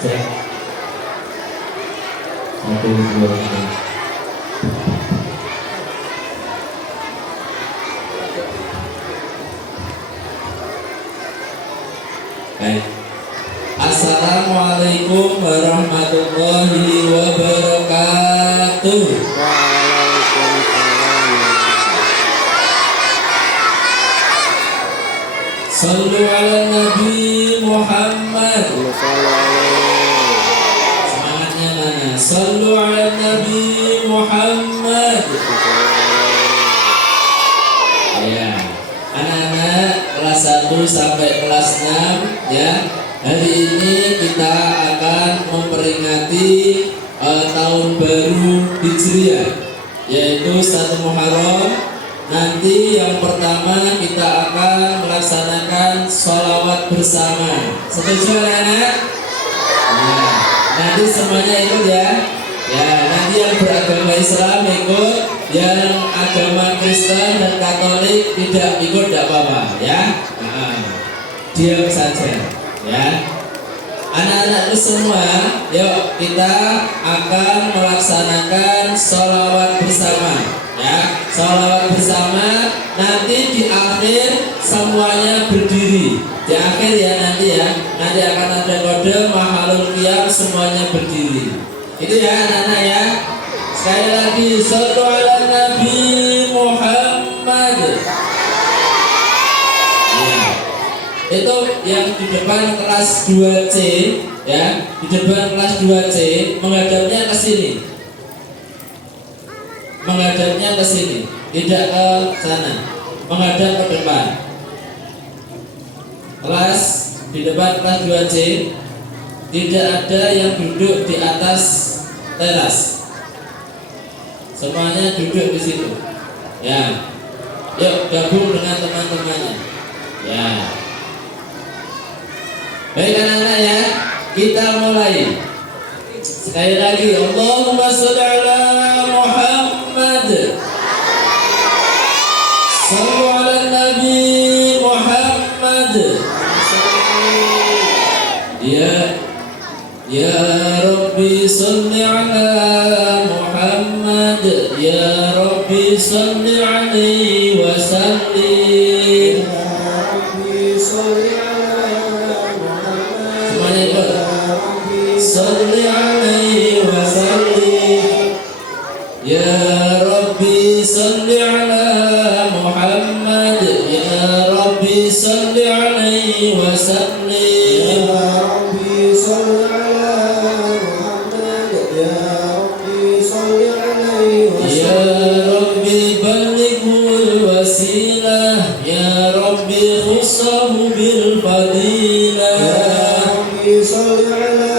Cek. Satu, dua, tiga. Baik. Assalamualaikum warahmatullahi wabarakatuh. Sallu ala Nabi Muhammad. Semangatnya mana? Sallu ala Nabi Muhammad. Ya, anak-anak kelas 1 sampai kelas 6 ya. Hari ini kita akan memperingati tahun baru Hijriah, yaitu 1 Muharram. Nanti yang pertama kita akan melaksanakan sholawat bersama. Setuju anak-anak? Nah, nanti semuanya ikut ya. Ya, nanti yang beragama Islam ikut, yang agama Kristen dan Katolik tidak ikut, tidak apa-apa ya. Diam saja ya. Anak-anakku semua, yuk kita akan melaksanakan sholawat bersama ya. Sholawat bersama, nanti di akhir semuanya berdiri. Di akhir ya nanti ya, nanti akan ada kode mahalul qiyam, semuanya berdiri. Itu ya anak-anak ya. Sekali lagi, shollu ala Nabi Muhammad. Ya. Itu yang di depan kelas 2C ya, di depan kelas 2C menghadapnya ke sini. Menghadapnya ke sini, tidak ke sana. Menghadap ke depan. Kelas di depan kelas 2C, tidak ada yang duduk di atas teras. Semuanya duduk di situ. Ya. Yuk gabung dengan teman-temannya. Ya. Baik anak-anak ya, kita mulai. Sekali lagi, Allahumma sholli ala Muhammad. Shallu ala Nabi Muhammad. Ya Rabbi sholli ala Muhammad. Ya Rabbi sholli alaihi wa sallim. Salli alaihi wa sallim. Ya Rabbi salli ala Muhammad. Ya Rabbi salli alaihi wa sallim. Ya Rabbi salli ala Muhammad. Ya Rabbi salli alaihi wa sallim. Ya Rabbi ballighul wasilah. Ya Rabbi khussahu bil fadilah. Ya Rabbi salli ala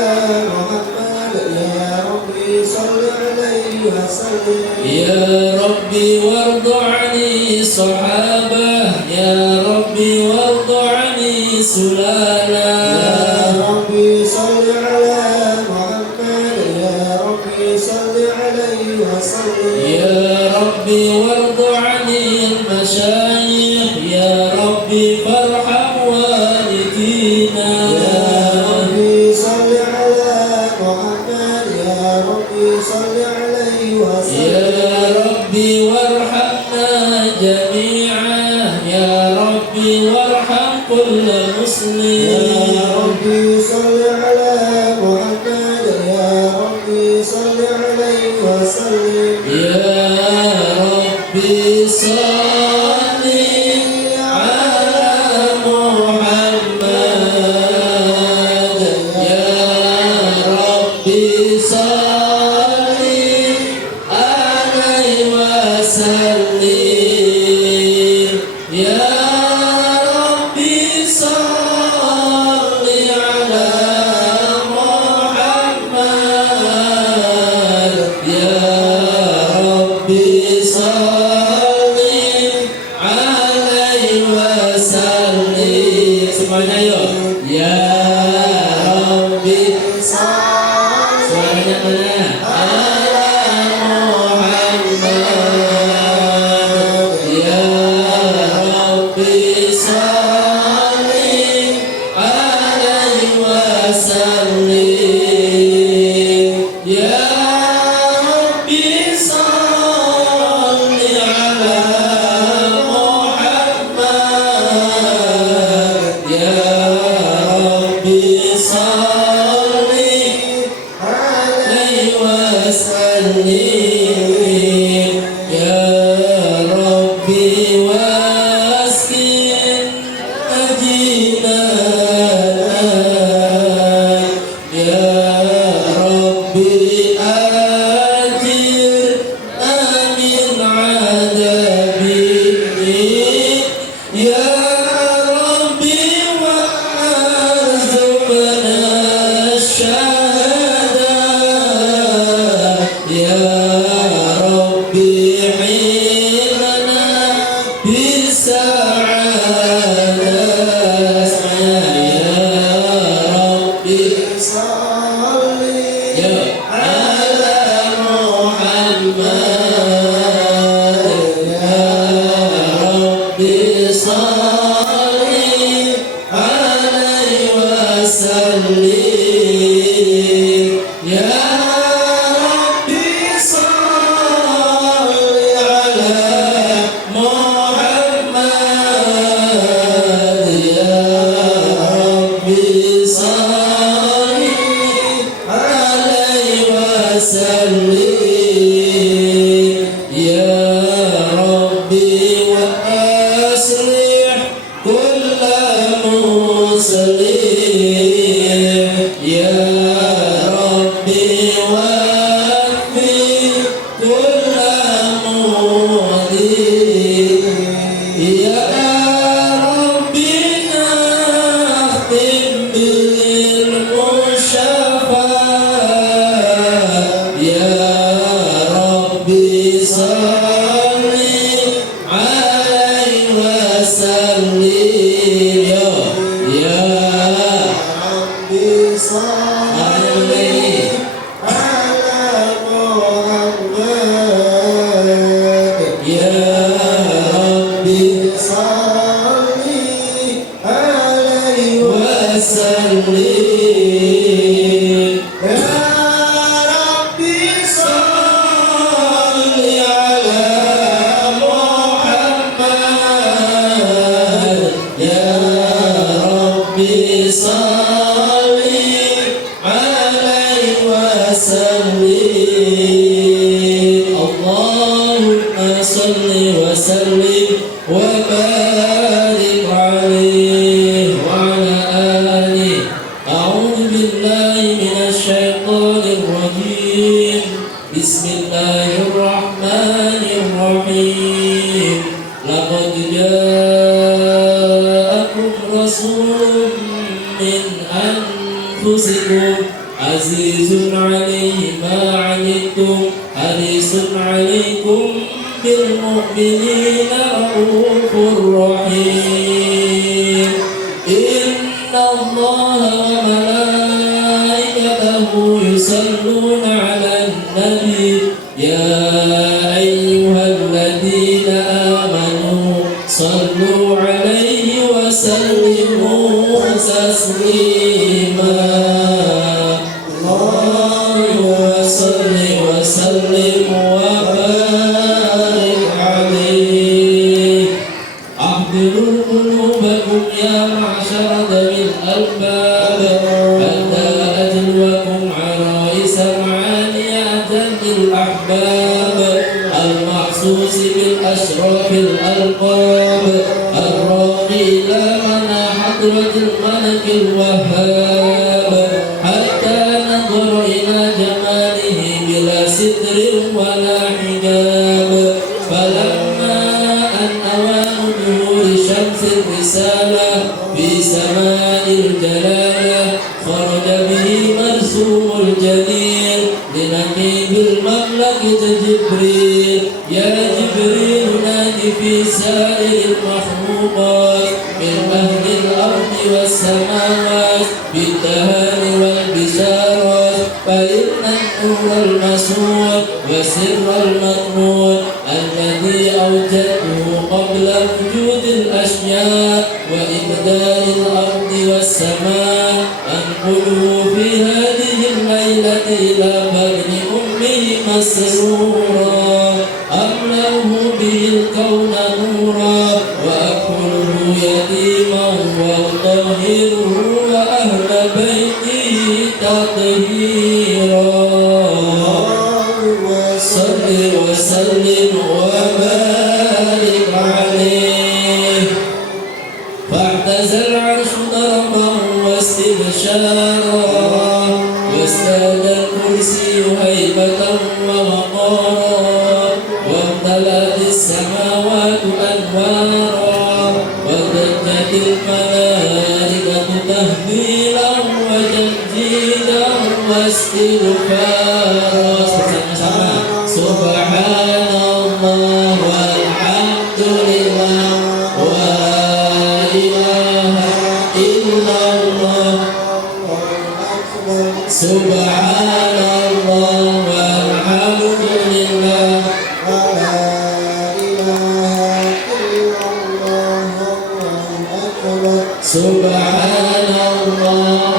Ya Rabbi wardu'ani sahabah. Ya Rabbi wardu'ani sulala. Ya Rabbi salli ala Muhammad. Ya Rabbi salli alaihi wa sallim. Ya Rabbi wardu'ani al-masyayikh. Ya Rabbi farham walidina. Ya Rabbi salli ala Muhammad. Ya Rabbi salli alaihi wa sallim. Ya Rabbi warhamna jami'an. Ya Rabbi warham kulla muslim. Ya Rabbi salli ala Muhammad. Ya Rabbi salli alaihi wa sallim. Ya Rabbi salli ala Muhammad. Ya Rabbi salli alaihi wa sallim. Ya Rabbi salli ala Muhammad. Ya Rabbi salli alaihi wa sallim. Semuanya yuk. Ya Rabbi salli. Suaranya mana? salli alaihi wasallim. salli alaihi wasallim ya Rabbi waskin ajinana ya Rabbi ajir amin adabi ya Rabbi warzuqna syahada ya Rabbi hilna bisa'ada ya Rabbi salli ya ala Muhammad ya Rabbi salli alaihi wasallim ya Rabbi salli ala Muhammad ya Rabbi salli alaihi wasallim ya Rabbi wa aslih kulla muslim ya Rabbi wafi kulla mudim ya Rabbi nakhtim bil musyafa ya Rabbi salli alaihi wasallim ya Rabbi salli ala Muhammad ya Rabbi salli alaihi wasallim ya Rabbi salli ala Muhammad ya Rabbi salli alaihi wasallim Allahumma salli wa sallim wa barik alaihi wa ala alihi a'udzu billahi minasy syaithanir rajim bismillahirrahmanirrahim laqad ja'akum rasulun min anfusikum azizun 'alaihi ma 'anittum harisun 'alaikum bil mu'minina raufur rahim inna Allaha wa malaikatahu yusalluna 'alan nabi ya ayyuhalladzina amanu sallu 'alaihi wa sallimu taslima Allahumma salli wa sallim wa barik alaihi ahdirul qulubakum ya ma'syara dawil albab hatta ajluwakum araisa ma'aniyatan bil ahbab al-mahsus bil ashrafil alqab ar-raqi ila mana hadratil malakil wahhab hatta nadhara ila jamalihi bila sitrin wala hijab falamma an awanu dhuhuri syamsil risalah fi sama'il jalalah kharaja bihi marsumul jalil linaqibil mamlaki Jibril ya Jibril nadi fi sa'il mahmuqat min ahlil ardi was samawat bitahani wal bisharat fa inna al mas'ud wa sirral matmun alladhi awjadtuhu qabla wujudil ashya' wa ibdalil ardi was samaa anquluhu fi hadhihi al-laylati ila bagni ummihi masrura amlahu bil kawna nura wa akuluhu yatiman wa tahiruhu wa ahla bayti تطهيرا صل وسلم وبارك عليه فاعتز العرش ضربا واستبشارا وازداد الكرسي هيبة ووقارا وامتلأت السماوات أنوارا وضجت الملائكة تهليلا وتمجيدا واستغفارا bersama-sama Subhanallah walhamdulillah wa la ilaha illallah Subhanallah walhamdulillah wa la ilaha illallah Subhanallah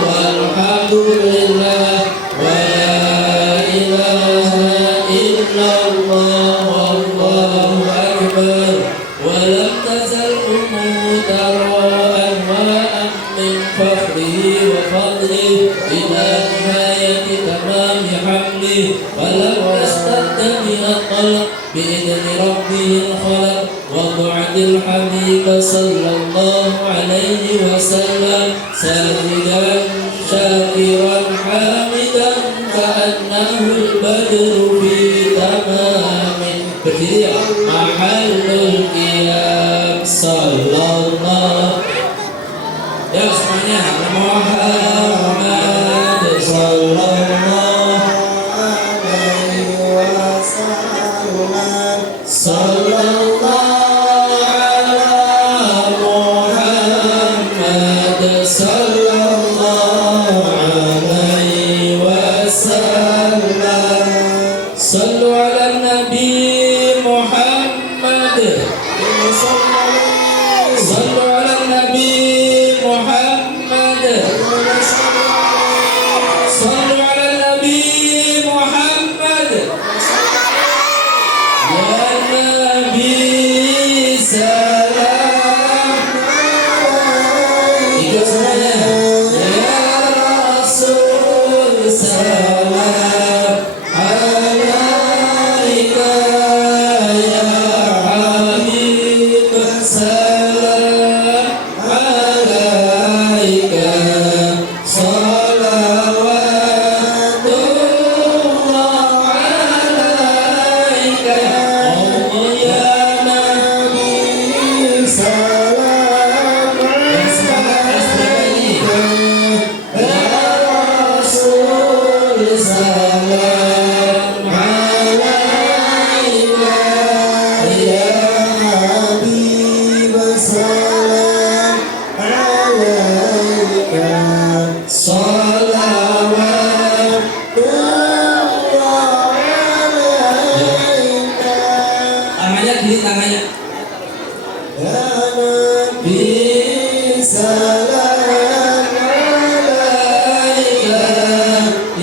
walhamdulillah wa la ilaha illallah wallahu akbar wa lam tazal tara anwa'an min fakhrihi wa fadlihi ila nihayati tamami hamlihi wa lam yastadda biha qalb بإذن ربه الخلق وضعت الحبيب صلى الله عليه وسلم ساجدا شاكرا حامدا كأنه البدر في تمام berdiri mahallul qiyam sallallahu ya semuanya Muhammad sallallahu alaihi wasallam sallallahu ala Muhammad sallallahu alaihi wasallam sallu ala nabi Muhammad sallu ala nabi Muhammad sallu ala nabi Muhammad ya nabi salam ikut semuanya ya rasul salam alaika ya habib salam alaika salawatullah alaika Allah ya nabi salam alaika ya rasul salam alaika ya habib salam alaika salawatullah alaika tangannya kiri tangannya ya nabi salam alaika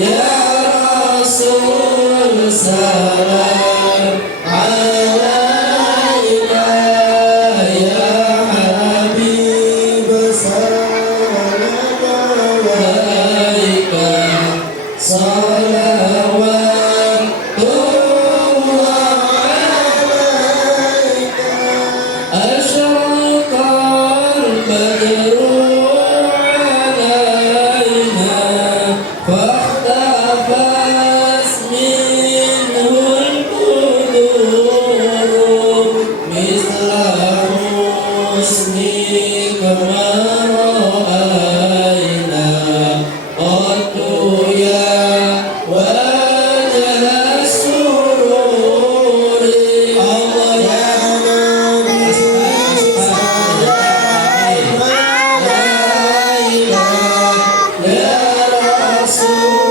ya rasul salam alaika ya habib salam alaika salawatullah alaika أشرق البدر علينا فاختفت منه القدور مثل حسنك ما رأينا قط يا وجه السرور الله يا نبي salam alaika ya rasul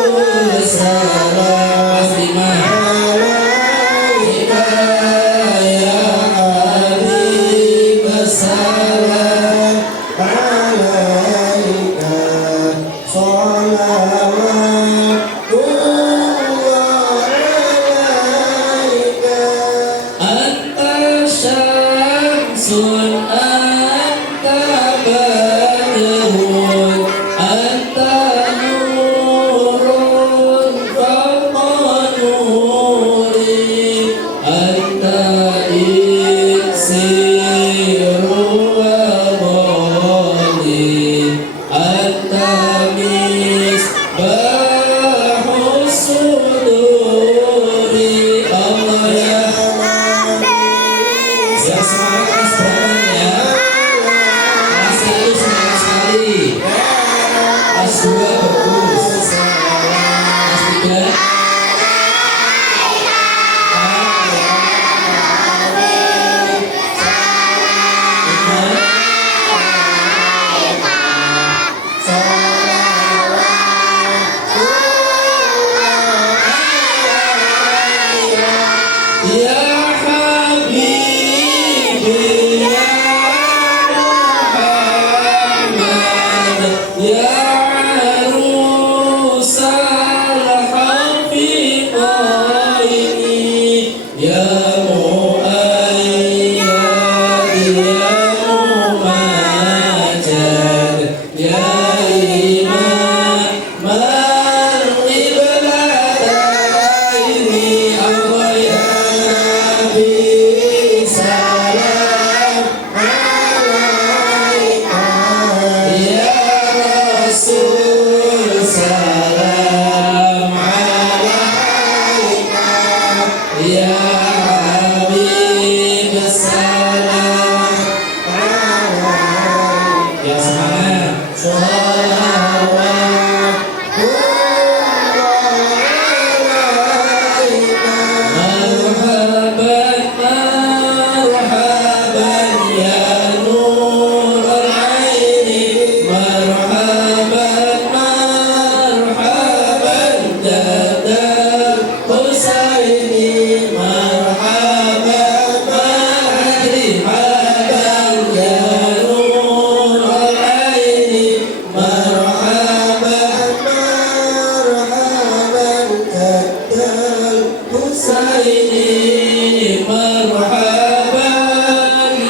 aini marhaban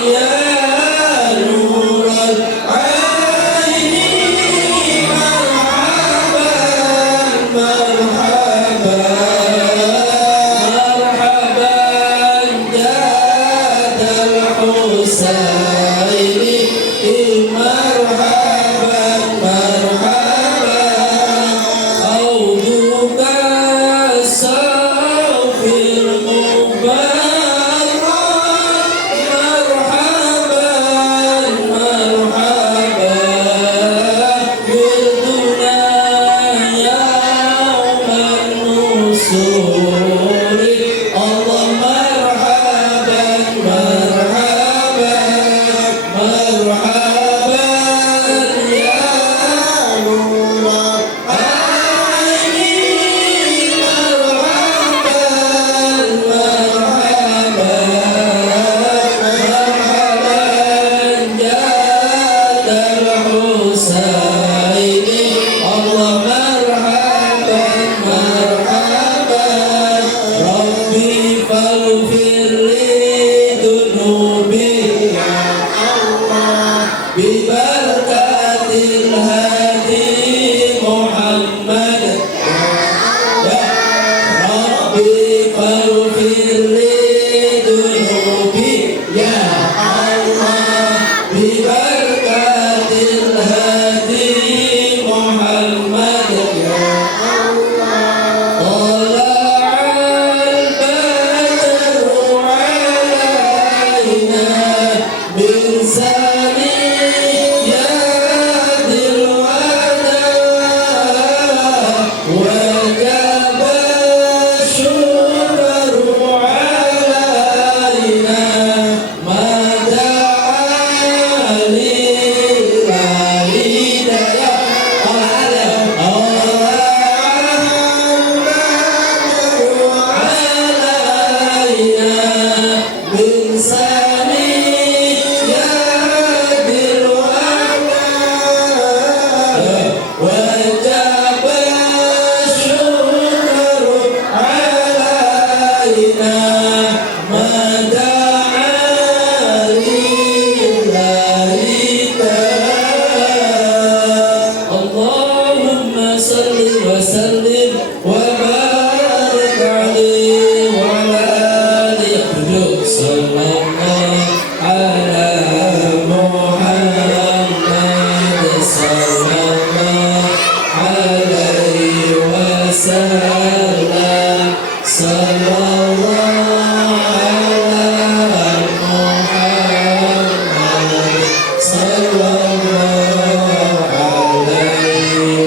ya nural aini marhaban marhaban jadal husaini marhaban marhaban auduka safir mubarak marhaban marhaban birduna yauman nusuri Allah marhaban marhaban marhaban ya nurul aini marhaban marhaban jadal husaini Allah marhaban marhaban Rabbi faghfir li dunubi ya Allah bibarakatil hadi Muhammad ya Rabbi faghfir li dunubi ya Allah bibarakatil hadi Muhammad ya Allah tala'al badru alaina min saniyadil wada wajaba syukru alaina mada'a lillahi daya min saniyadil wada wajaba syukru alaina mada'a lillahi ta'ala Allahumma salli wa sallim wa barik alaihi wa ala alihi sallallahu ala Muhammad sallallahu alaihi wasallam sallallahu ala Muhammad sallallahu alaihi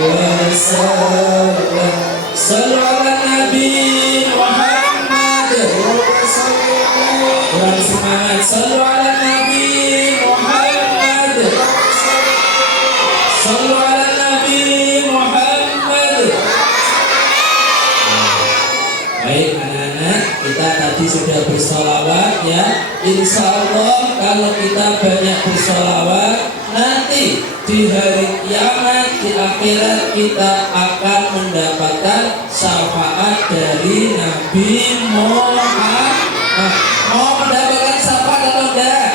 wasallam sallallahu ala Nabi Muhammad Kurang semangat sallallahu ala Nabi Muhammad sallallahu ala Nabi Muhammad. Baik anak-anak, kita tadi sudah bersolawat ya. Insya Allah kalau kita banyak bersolawat, nanti di hari kiamat di akhirat kita akan mendapatkan syafaat dari Nabi Muhammad. Mau mendapatkan syafaat atau enggak?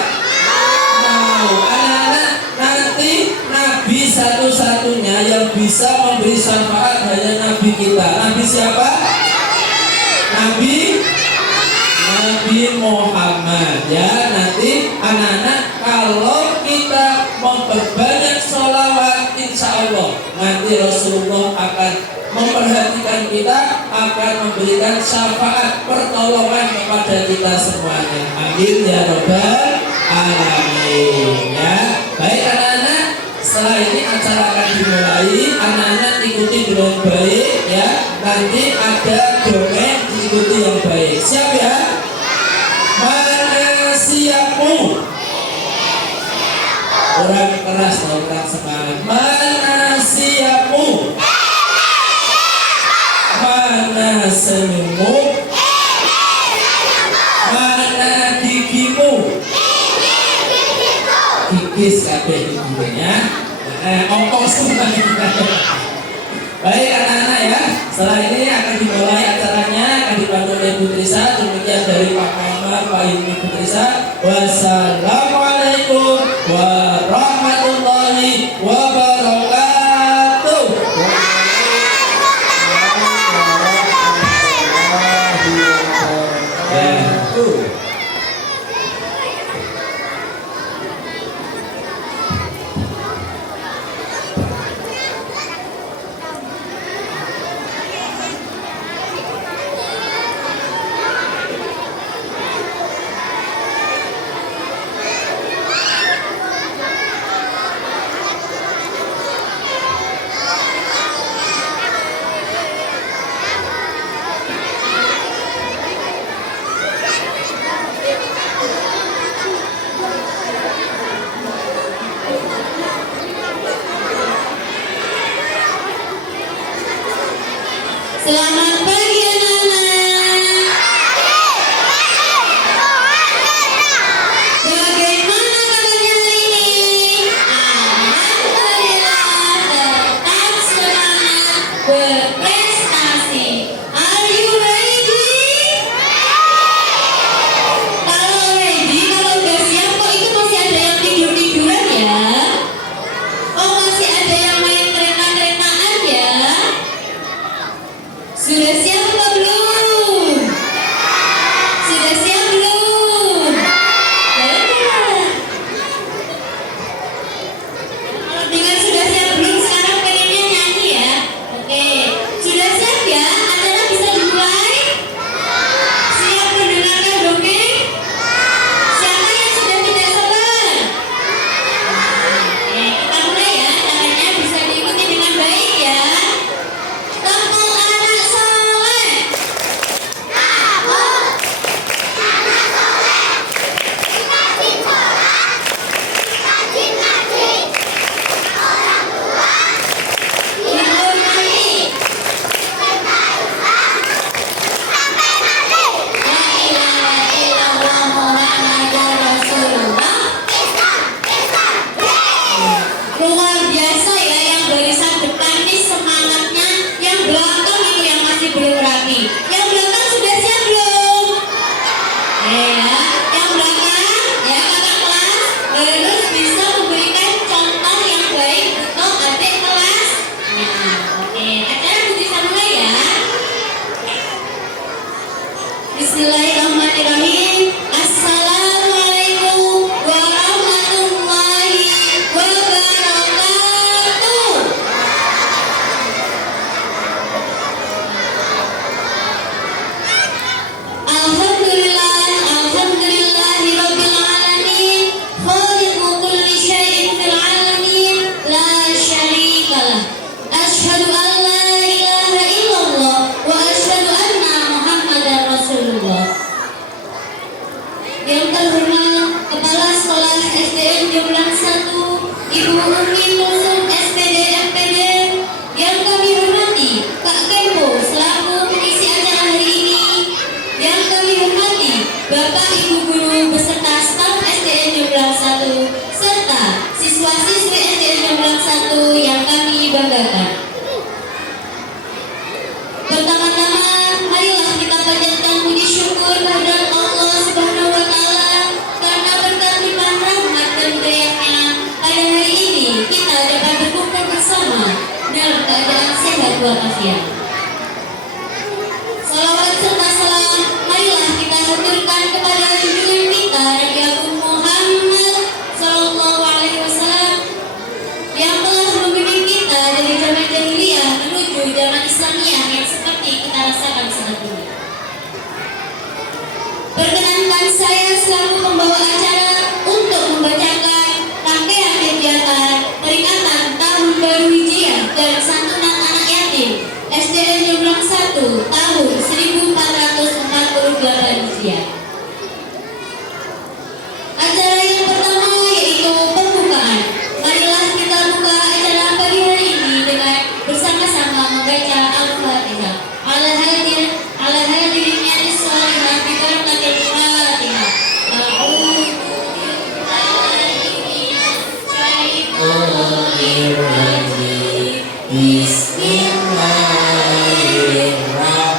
Mau. Anak-anak, nanti Nabi satu-satunya yang bisa memberi syafaat hanya Nabi kita. Nabi siapa? Nabi Muhammad ya. Nanti anak-anak kalau kita memperbanyak sholawat, insya Allah nanti Rasulullah akan memperhatikan kita, akan memberikan syafaat pertolongan kepada kita semuanya. Amin ya rabbal alamin ya. Baik anak-anak, setelah ini acara akan dimulai. Anak-anak ikuti dengan baik ya. Nanti ada dongeng, diikuti yang baik. Siap ya? Mana siapmu? Orang keras atau orang semangat. Mana siapmu? Mana senyummu? Mana gigimu? Gigis kabeh giginya. Ongkong semua. Baik anak-anak ya. Setelah ini akan dimulai acaranya, akan dipandu oleh Ibu Trisa. Demikian dari Pak Kamar, Pak Ibu Trisa. Wassalamualaikum warahmatullahi wabarakatuh. Selamat pagi anak-anak. Bagaimana kabarnya hari ini? Alhamdulillah, tetap semangat berprestasi. Are you ready? Kalau ready, kalau udah siap, kok itu masih ada yang tidur-tiduran ya? Oh, masih ada yang main kereta-keretaan ya? Sudah siap apa belum? Sudah siap belum? Baiklah. Kalau dengar sudah siap belum, sekarang pengennya nyanyi ya. Oke, sudah siap ya? Acara bisa dimulai? Siap mendengarkan dongeng? Siapa yang sudah tidak sabar? Oke, kita mulai ya. Caranya bisa diikuti dengan baik ya. Kampung anak soleh. Dihormati. La ilaha illallah Muhammadur Rasulullah. Luar biasa ya, yang barisan depan nih semangatnya, yang belakang itu yang masih belum rapi. Yang belakang sudah siap belum? Ya, yang belakang ya kakak kelas harus bisa memberikan contoh yang baik untuk adik kelas. Nah, oke, acara bisa mulai ya. Bismillahirrahmanirrahim. Assalamualaikum warahmatullahi wabarakatuh. Alhamdulillah, alhamdulillahirabbil alamin, khaliqu kulli syai'in fil alamin, la syarikalah. Asyhadu an la ilaha illallah wa asyhadu anna Muhammadar Rasulullah. Yang terhormat Kepala Sekolah SDN Jomblang 1, Ibu Umi Nusum SPD MPD. Yang kami hormati Pak Kempo selaku pengisi acara hari ini. Yang kami hormati Bapak Ibu Guru beserta staf SDN Jomblang 1 serta siswa-siswi SDN Jomblang 1 yang kami banggakan. Pertama-tama, marilah kita panjatkan puji syukur kehadirat Allah Subhanahu wa Ta'ala karena berkat limpahan rahmat dan hidayahnya pada hari ini kita dapat berkumpul bersama dalam keadaan sehat walafiat. Salawat serta salam marilah kita haturkan kepada junjungan kita Nabi Agung Muhammad Sallallahu Alaihi Wasallam yang telah membimbing kita dari zaman jahiliyah menuju zaman Islamiyah yang seperti kita rasakan saat ini. Perkenankan saya selaku pembawa acara untuk membacakan rangkaian kegiatan peringatan Tahun Baru Hijriah dan Santunan Anak Yatim SDN Jomblang 1 tahun 1448 Hijriah. Acara yang pertama yaitu pembukaan. Marilah kita buka acara pagi hari ini dengan bersama-sama membaca Al-Fatihah. Ala hadirin yang disolihah bi barakatil Fatihah. Bismillahirrahmanirrahim.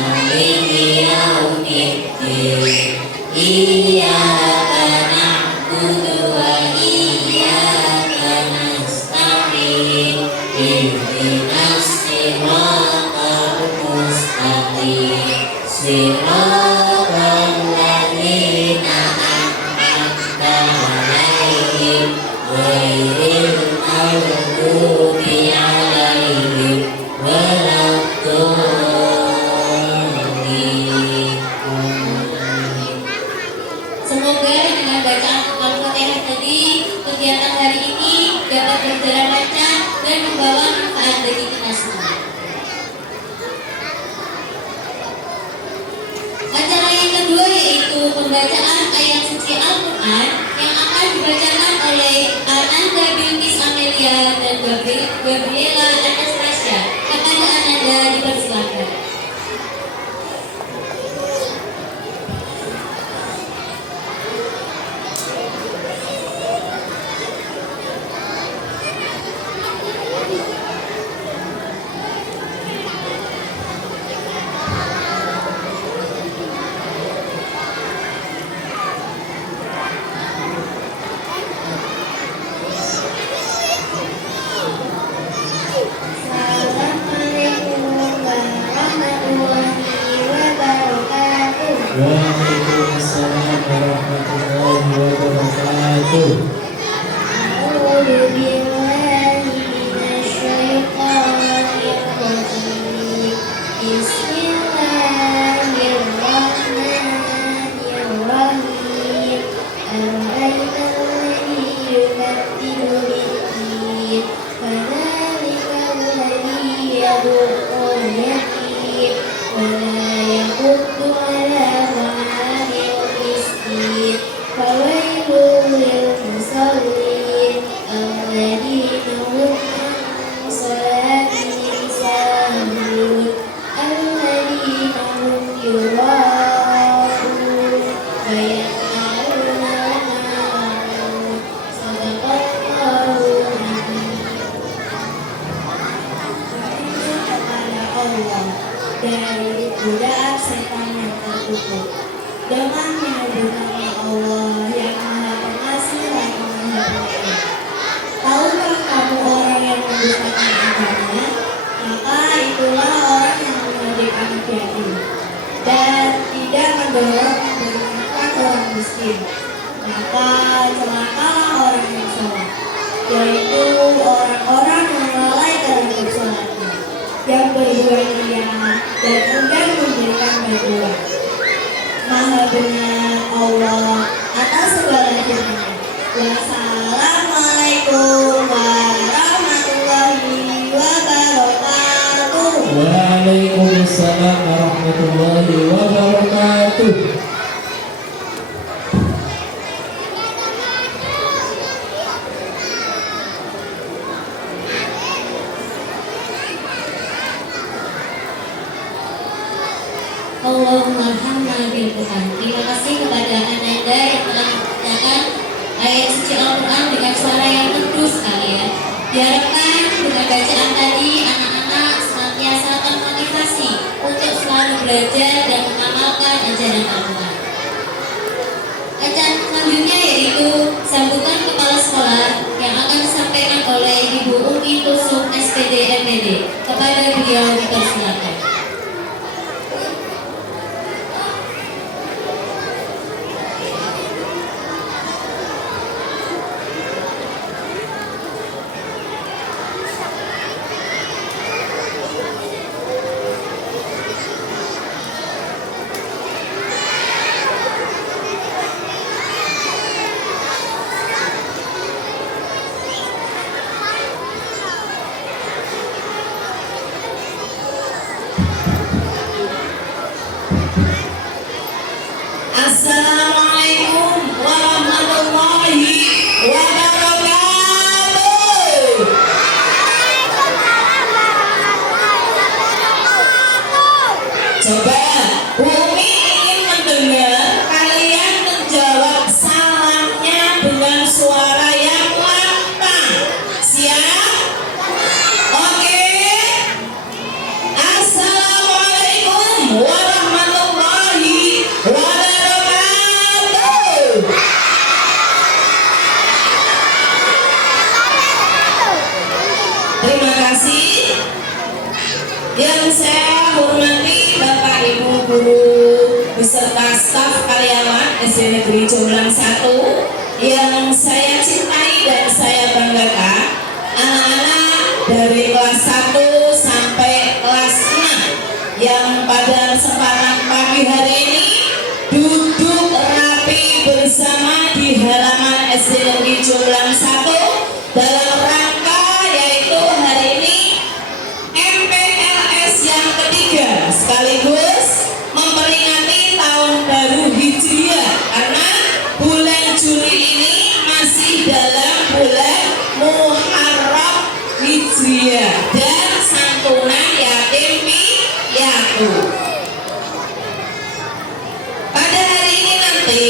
maliki yaumiddin. Iyyaka na'budu wa iyyaka nasta'in. Ihdinas siratal mustaqim. Siratal ladzina an'amta 'alaihim ghairil maghdubi 'alaihim waladdallin. Semoga dengan bacaan Al-Fatihah tadi, kegiatan hari ini dapat berjalan lancar dan membawa manfaat bagi kita semua. Acara yang kedua yaitu pembacaan ayat suci Al-Quran yang akan dibacakan oleh Ananda Bilqis Amelia dan Gabriela Anastasia. Kepada Ananda dipersilakan. Waalaikumsalam warahmatullahi wabarakatuh. A'udzu billahi minasyaitonir rajim. Bismillahirrahmanirrahim. Ara'aita alladzi yukadzibu bid-din, fadzalika alladzi yad'ul yatim wa la yahuddu 'ala ta'amil miskin. Fawailul lil musallin alladzina hum 'an salatihim sahun alladzina hum yura'un wa yamna'una al-ma'ruf. Shadaqallahul 'azim. Kepada Allah dari godaan setan yang terkutuk, dengan menyebut nama Allah yang Maha Pengasih lagi Maha Penyayang. Tahukah kamu orang yang mendustakan agama? Maka itulah orang yang mendidik anak yatim dan tidak mendorong memberikan orang miskin. Maka celakalah orang yang salah, yaitu orang-orang yang lalai terhadap sholatnya, yang berbuat riya dan enggan memberikan bantuan. Maha benar Allah atas segala firman-Nya. Wassalamualaikum warahmatullahi wabarakatuh. Waalaikumsalam warahmatullahi wabarakatuh. Allahumma arhamna bil Quran. Terima kasih kepada Ananda yang telah membacakan ayat suci Al-Quran dengan suara yang merdu sekali ya. Diharapkan dengan bacaan tadi anak-anak senantiasa termotivasi untuk selalu belajar dan mengamalkan ajaran Al-Quran. Acara selanjutnya yaitu sambutan kepala sekolah yang akan disampaikan oleh Ibu Umi Tusuk SPD MPD. Kepada beliau dipersilakan. Assalamualaikum warahmatullahi wabarakatuh. Coba Umi ingin mendengar kalian menjawab salamnya dengan suara yang lantang. Siap? Oke. Assalamualaikum saya hormati Bapak Ibu guru beserta staf karyawan SD Negeri Jomblang 1 yang saya cintai dan saya banggakan, anak-anak dari kelas 1 sampai kelas 6 yang pada kesempatan pagi hari ini duduk rapi bersama di halaman SD Negeri Jomblang 1 dalam rangka yaitu hari ini MPLS yang ketiga sekaligus memperingati tahun baru Hijriah karena bulan Juli ini masih dalam bulan Muharram Hijriah dan santunan yatim piatu. Pada hari ini nanti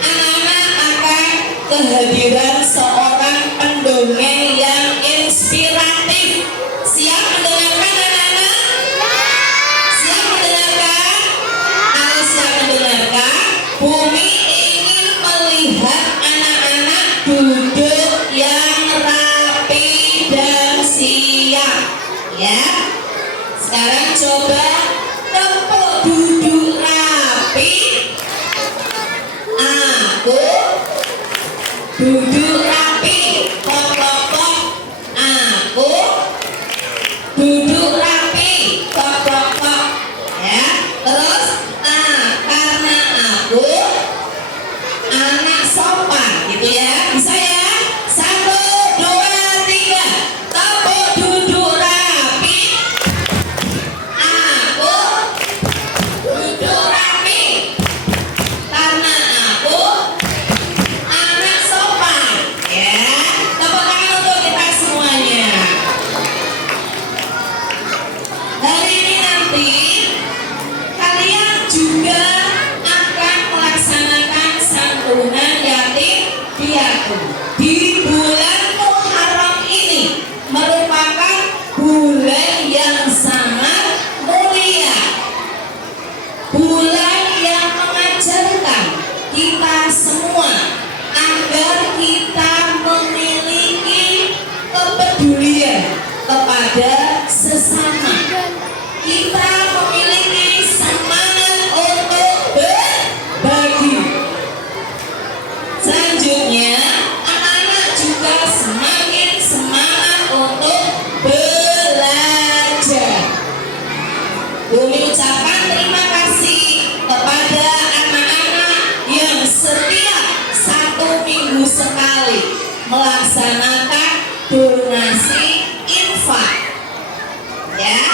anak-anak akan kehadiran seorang pendongeng yang inspiratif. Siap mendengarkan anak-anak? Siap mendengarkan? Kalau siap mendengarkan, Bumi ingin melihat anak-anak duduk yang rapi dan siap. Ya. Sekarang coba tepuk duduk rapi. Aku duduk rapi. Pok-pok-pok. Aku duduk rapi. Pok-pok-pok. Ya. Terus karena aku anak sopan gitu ya. Bisa ya? 1, 2, 3. Tepuk duduk rapi. Aku duduk rapi. Karena aku anak sopan. Ya. Tepuk tangan untuk kita semuanya. Hari ini nanti kalian juga akan melaksanakan santunan yatim piatu di bulan Muharram ini, merupakan bulan yang sangat mulia, bulan yang mengajarkan kita semua agar kita memiliki kepedulian kepada sesama. Kita memiliki semangat untuk berbagi. Selanjutnya, anak-anak juga semakin semangat untuk belajar. Bumi ucapkan terima kasih kepada anak-anak yang setiap 1 minggu sekali melaksanakan donasi infak. Ya,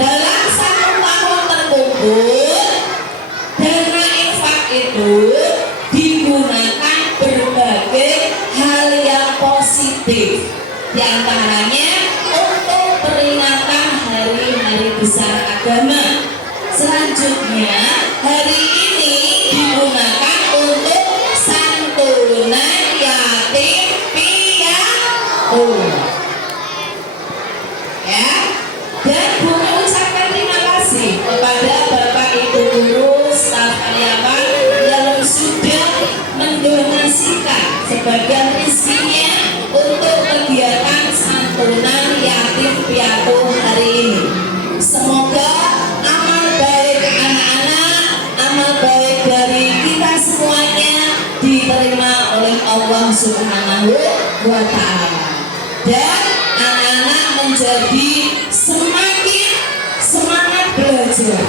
dalam 1 tahun terkumpul, dana infak itu digunakan berbagai hal yang positif. Di antaranya untuk peringatan hari-hari besar agama. Selanjutnya, hari ini digunakan untuk santunan yatim piatu. Ya, dan Bumi ucapkan terima kasih kepada Bapak Ibu guru, staf karyawan yang sudah mendonasikan sebagian rezekinya untuk kegiatan santunan yatim piatu hari ini. Semoga amal baik anak-anak, amal baik dari kita semuanya diterima oleh Allah Subhanahu wa Ta'ala, dan anak-anak menjadi semakin semangat belajar.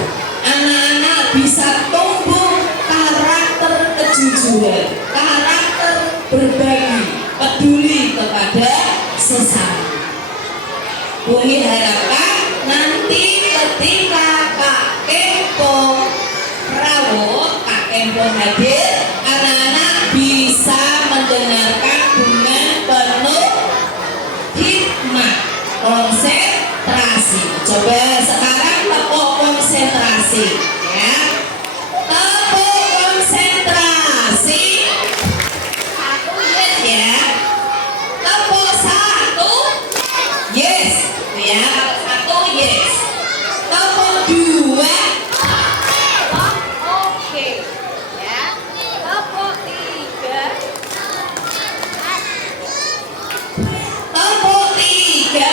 Anak-anak bisa tumbuh karakter kejujuran, karakter berbagi, peduli kepada sesama. Bumi harapkan nanti ketika Kak Kempo Prawo, Kak Kempo hadir, anak-anak bisa mendengarkan dengan penuh hikmah, konsentrasi. Coba sekarang tepuk konsentrasi, ya. Tepuk konsentrasi. 1 ya. Tepuk 1. Yes, ya. 1 yes. Tepuk 2. Oke, ya. Tepuk 3. Tepuk 3.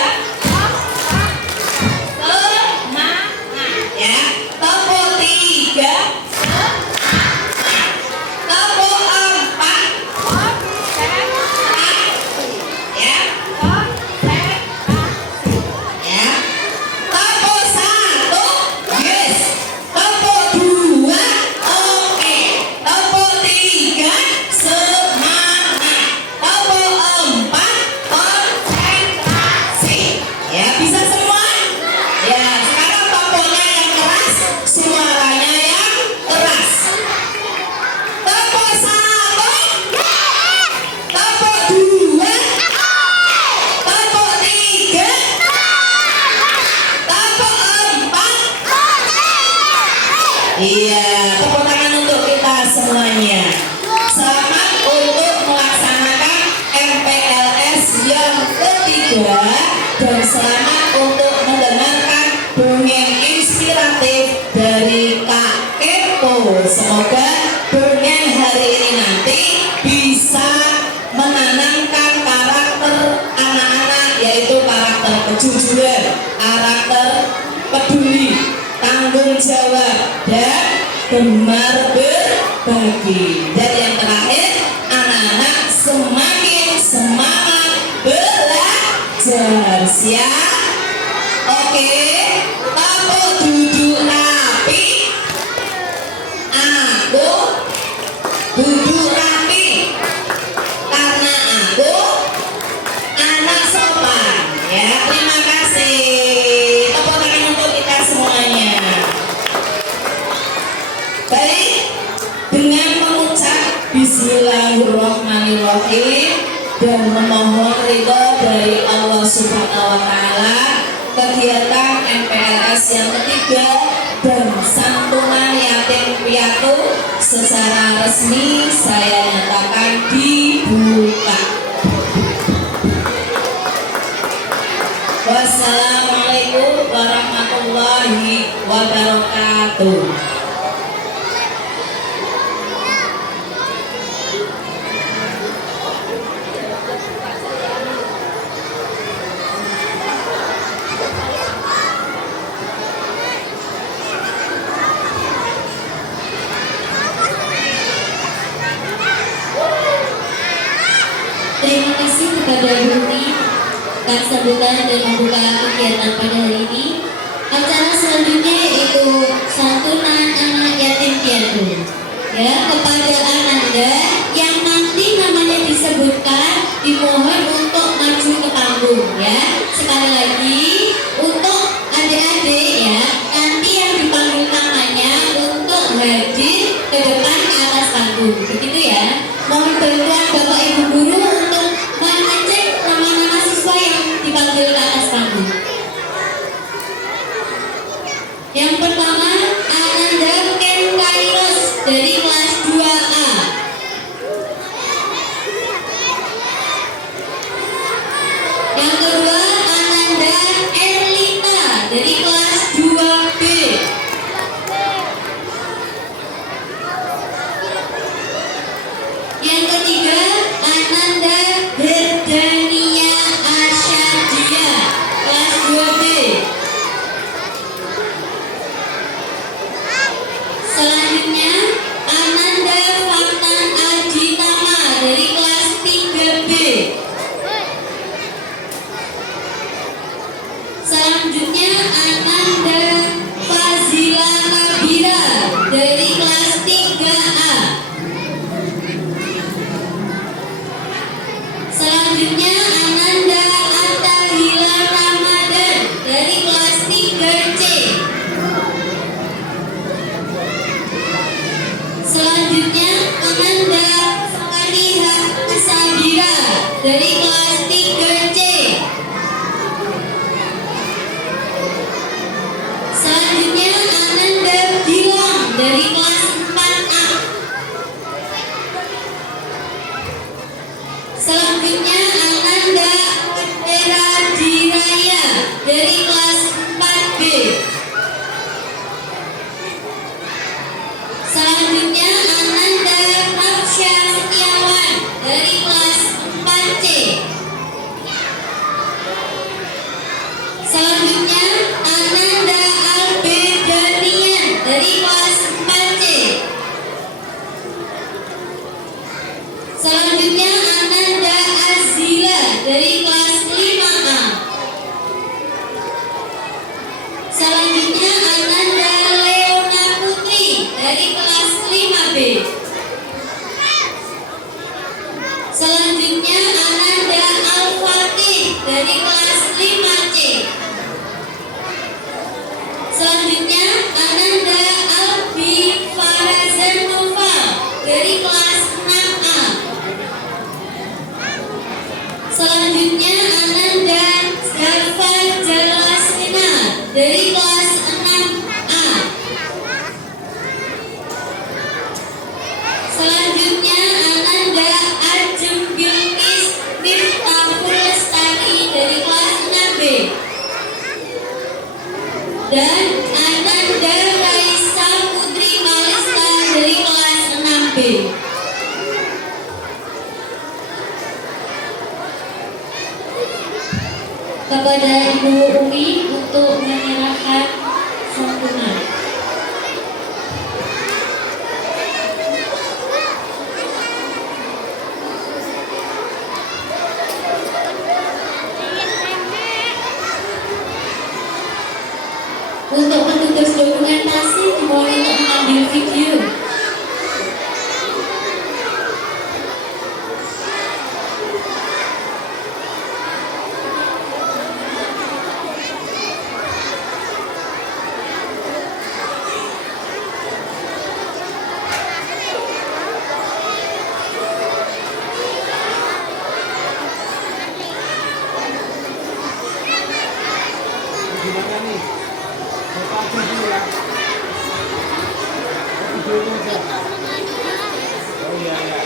Iya, tepuk tangan untuk kita semuanya. Selamat untuk melaksanakan MPLS yang ketiga dan selamat untuk mendengarkan dongeng inspiratif dari Kak Kepo. Semoga dongeng hari ini nanti bisa menanamkan karakter anak-anak, yaitu karakter kejujuran, karakter peduli, tanggung jawab, dan gemar berbagi. Dan yang terakhir, anak-anak semakin semangat belajar. Siap? Oke, Bapak duduk rapi. Aku duduk rapi karena aku anak sopan. Ya, terima kasih. Tepuk tangan untuk kita semuanya. Baik, dengan mengucap Bismillahirrahmanirrahim dan memohon ridho dari Allah Subhanahu wa Ta'ala, kegiatan MPLS yang ketiga dan santunan yatim piatu secara resmi saya nyatakan dibuka. Wassalamualaikum warahmatullahi wabarakatuh. Terima kasih kepada Bumi atas sambutan dan membuka kegiatan pada hari ini. Acara selanjutnya yaitu santunan anak yatim piatu. Ya, kepada Ananda yang nanti namanya disebutkan dimohon untuk maju ke panggung. Ya, sekali lagi untuk adik-adik ya, nanti yang dipanggil namanya untuk hadir ke depan ke atas panggung. Begitu ya. Mohon bantuan Bapak Ibu guru untuk mengecek nama-nama siswa yang dipanggil ke atas panggung. Yang pertama, Ananda Ken Kairos dari kelas 2A. Yang kedua, Ananda Erlita dari kelas 2B. Yang ketiga, Ananda Berdania Asyadia, kelas 2B. Selanjutnya, Ananda Fatan Aditama dari kelas 3B. Selanjutnya, Ananda Fazila Nabila dari kelas 3A. Selanjutnya, Ananda Attahila Ramadan dari kelas 3C. Selanjutnya, Ananda Fariha Sabira dari kelas 3C. Selanjutnya, Ananda Gilang dari kelas 4A. Selanjutnya, Ananda Vera Diraya dari kelas 4B. Selanjutnya, Ananda Hafsya Setiawan dari kelas 4C. Selanjutnya, Ananda Albedanian dari kelas 4C. Selanjutnya, Ananda Azila dari kelas 5A. Selanjutnya, Ananda Leona Putri dari kelas 5B. Selanjutnya, Ananda Al-Fatih dari kelas 5C. Selanjutnya, Ananda Albi Farazan Nova dari kelas 6A. Selanjutnya, Ananda Zafar Jalaslina dari kelas 6A. petugas dokumentasi dimohon untuk mengambil video. Gimana nih? Bapak aja dulu ya. Videonya aja. Oh iya ya.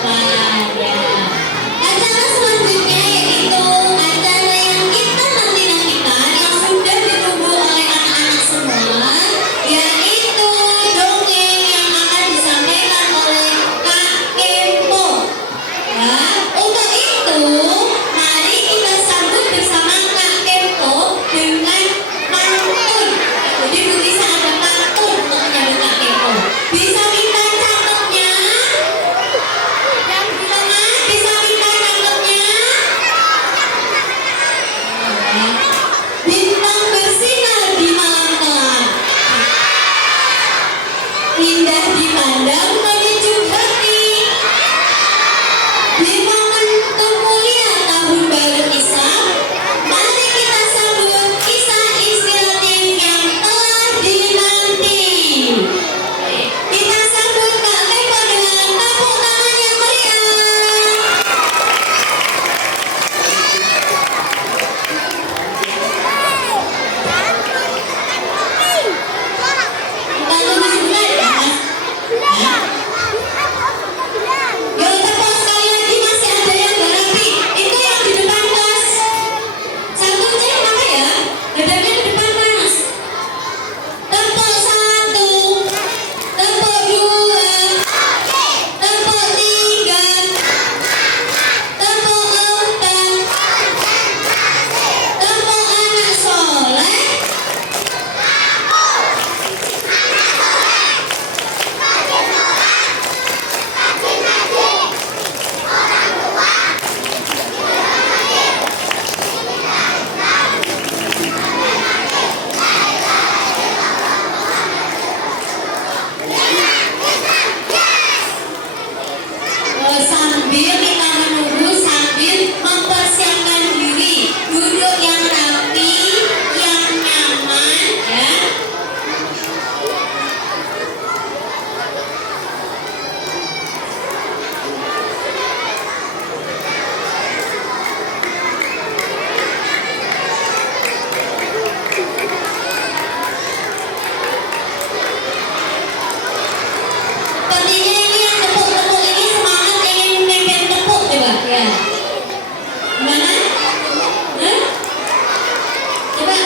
depan ya. Acara selanjutnya yaitu acara yang kita nanti-nantikan yang sudah ditunggu oleh anak-anak semua, yaitu dongeng yang akan disampaikan oleh Kak Kempo. Ya, untuk itu mari kita sambut bersama Kak Kempo dengan pantun. Jadi bisa ada pantun untuk menyambut Kak Kempo. Bisa minta catatnya? Yang di tengah bisa minta catatnya? Ya. Bintang bersinar di malam gelap, indah dipandang menyejuk hati. Di momentum mulia tahun baru Islam, mari kita sambut kisah inspiratif yang telah dinanti. Kita sambut Kak Kempo dengan tepuk tangan yang meriah. Kita tunggu sebentar ya, Mas. Hah? Yuk tepuk sekali lagi, masih ada yang gak rapi. Itu yang di depan kelas. Satu cek apa ya? Dadanya di depan Mas. Tepuk satu, tepuk dua, tepuk tiga, tepuk empat, tepuk anak soleh. Sambil kita menunggu, sambil mempersiapkan diri, duduk yang rapi, yang nyaman ya. Sepertinya ini yang tepuk-tepuk ini semangat ingin memimpin tepuk coba ya. Gimana? Hah? Coba.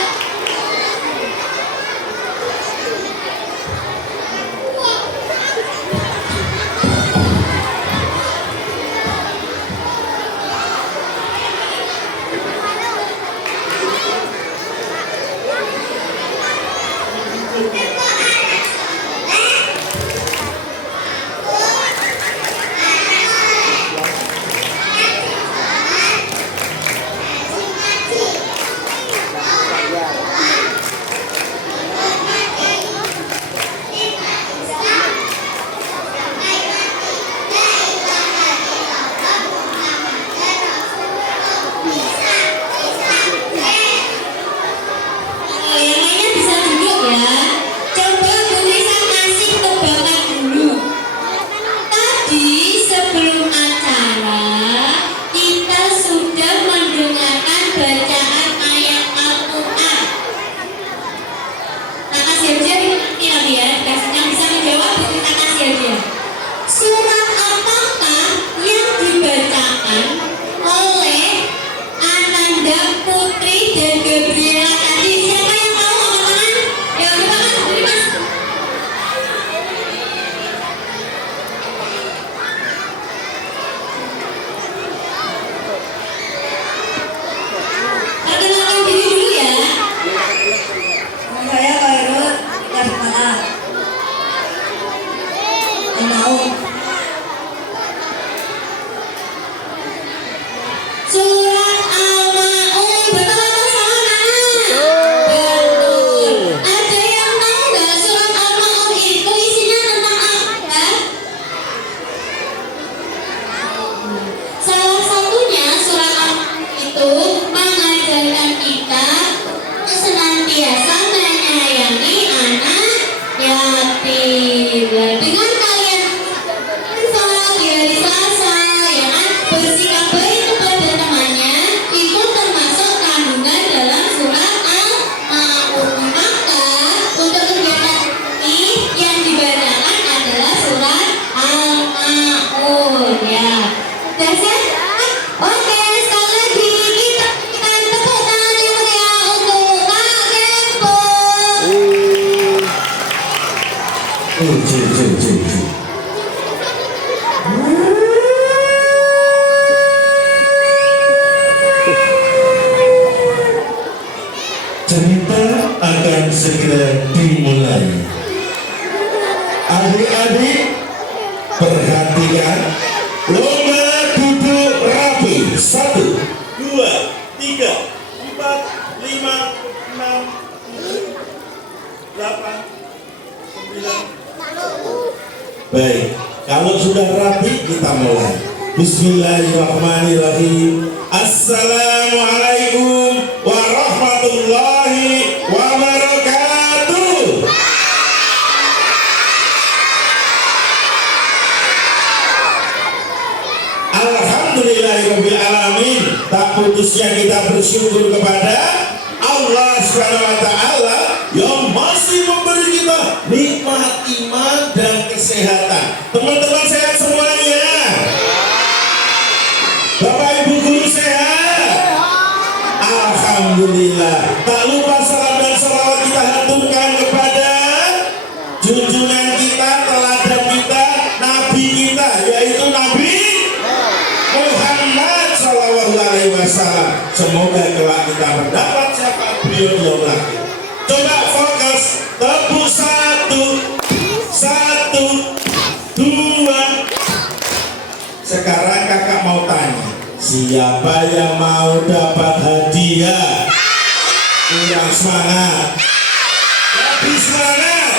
Yang lainnya bisa duduk ya. Coba Bu Nisa kasih tebakan dulu. Tadi sebelum acara kita sudah mendengarkan bacaan ayat Al-Quran. Nah, kasih aja nanti lagi ya. Yang bisa menjawab Bu Nisa kasih aja. Surat apakah yang dibacakan oleh Ananda Putri dan Gabriela tadi? Siapa yang tahu angkat tangan? Ya coba Mas, beri Mas. segera dimulai. Adik-adik perhatikan, lomba duduk rapi. 1, 2, 3, 4, 5, 6, 7, 8, 9. Baik, kalau sudah rapi kita mulai. Bismillahirrahmanirrahim. Assalamualaikum warahmatullahi wabarakatuh. Alhamdulillahirabbil alamin. Tak putusnya kita bersyukur kepada Allah Subhanahu wa taala yang masih memberi kita nikmat iman dan kesehatan. Teman-teman sehat semuanya? Bapak Ibu guru sehat? Alhamdulillah. Tak lupa salam dan salawat kita haturkan kepada junjungan kita, teladan kita, Nabi kita, yaitu Nabi Muhammad Sallallahu Alaihi Wasallam. Semoga kelak kita mendapat syafaat beliau di yaumul akhir. Coba fokus, tepuk 1, 2. Sekarang kakak mau tanya, siapa yang mau dapat hadiah? Kurang semangat, lebih semangat.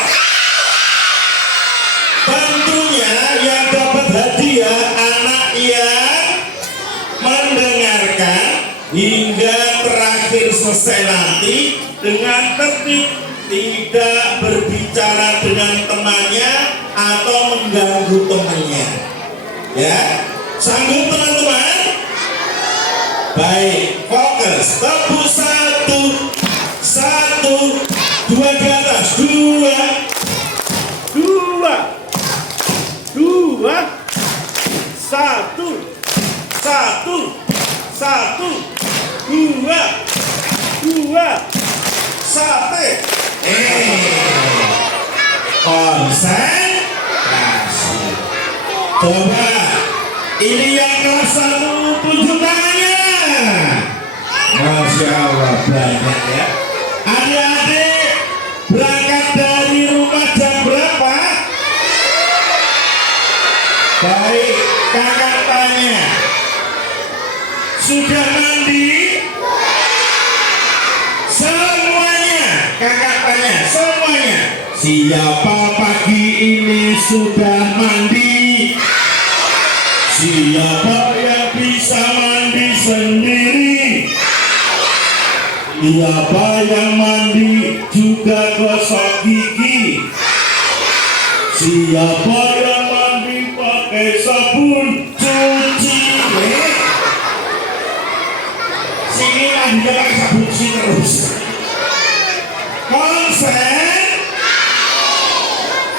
Tentunya yang dapat hadiah anak yang mendengarkan hingga terakhir selesai nanti dengan tertib, tidak berbicara dengan temannya atau mengganggu temannya. Ya, sanggup teman-teman? Baik, fokus, tepuk 1, 2 di atas, 2, 2, sate. Konsentrasi. Coba, ini yang kelas 1 tunjuk tangannya. Masya Allah, banyak ya. Adik-adik berangkat dari rumah jam berapa? Baik, kakak tanya, sudah mandi? Semuanya, kakak tanya, semuanya. Siapa pagi ini sudah mandi? Siapa yang bisa mandi sendiri? Siapa yang mandi juga gosok gigi? Siapa yang mandi pakai sabun cuci? Sini mandi pakai sabun cuci terus. Konsen.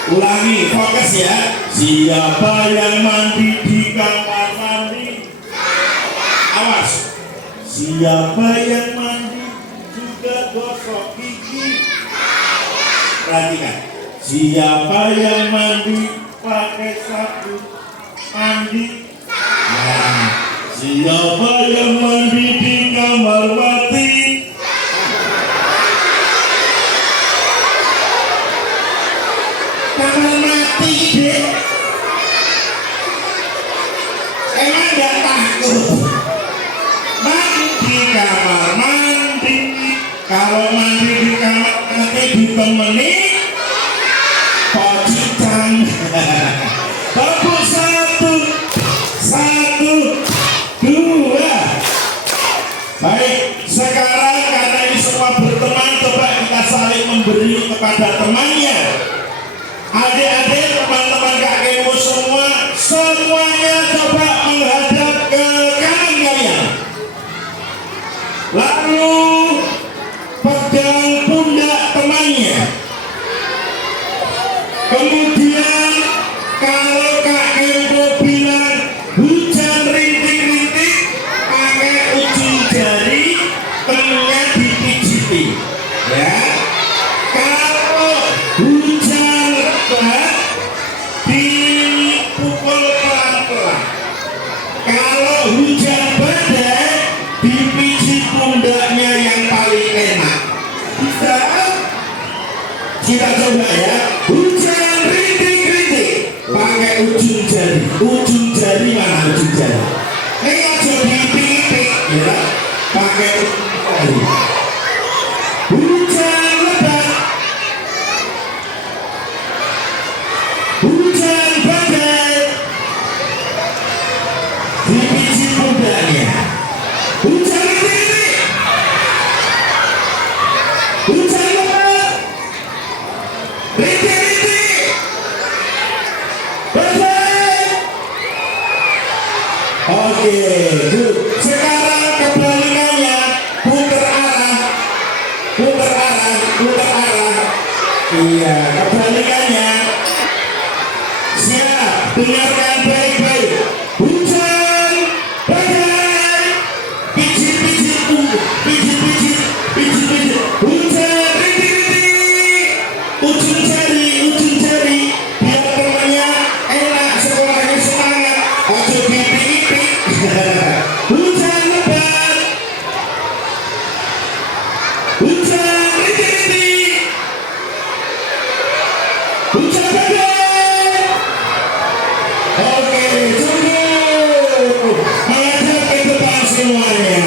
Ulangi, fokus ya. Siapa yang mandi di kamar mandi? Awas. Siapa yang mandi juga gosok gigi? Perhatikan. Siapa yang mandi pakai sabun mandi? Nah, siapa yang mandi di kamar mandi? Kamar mati, dek. Emang gak takut? Mandi kamar mandi. Kalau mandi di kamar mandi ditemani pojikan. Tepuk 1, 2. Baik, sekarang karena ini semua berteman, coba kita saling memberi kepada temannya. Adik-adik, teman-teman Kak Kemo semua, semuanya coba menghadap ke kanan kalian. Lalu pegang pundak temannya. Kemudian kalau Kak Kemo bilang hujan rintik-rintik, pakai ujung jari temennya dipijiti. Ya. Kalau hujan lebat, dipukul pelan-pelan. Kalau hujan badai, dipijit pundaknya yang paling enak. Bisa? Ini aja dipik-pik ya. Pakai hujan lebat, hujan badai, dipijit pundaknya. Hujan ini, hujan lebat, rintik-rintik, badai. Oke, good. Sekarang kebalikannya, putar arah, putar arah, putar arah. Iya, kebalikannya. Siap, dengarkan baik-baik. Hujan, badai, pijit-pijit, pijit-pijit, pijit-pijit. Hujan, rintik-rintik, ujung jari, biar temannya enak, sekolahnya semangat. Ojo dipik-pik. Hujan lebat, hujan rintik-rintik, hujan badai. Oke, cukup. Menghadap ke depan semuanya.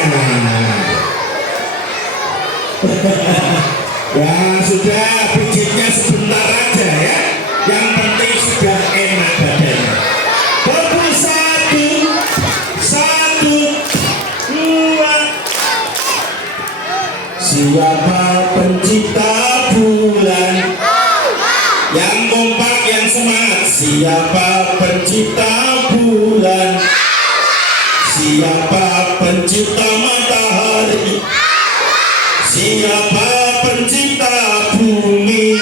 Ya sudah, pijitnya sebentar aja ya. Yang penting sudah enak badannya. Tepuk satu, dua. Siapa pencipta bulan? Yang kompak, yang semangat. Siapa pencipta bulan? Siapa pencipta matahari? Siapa pencipta bumi?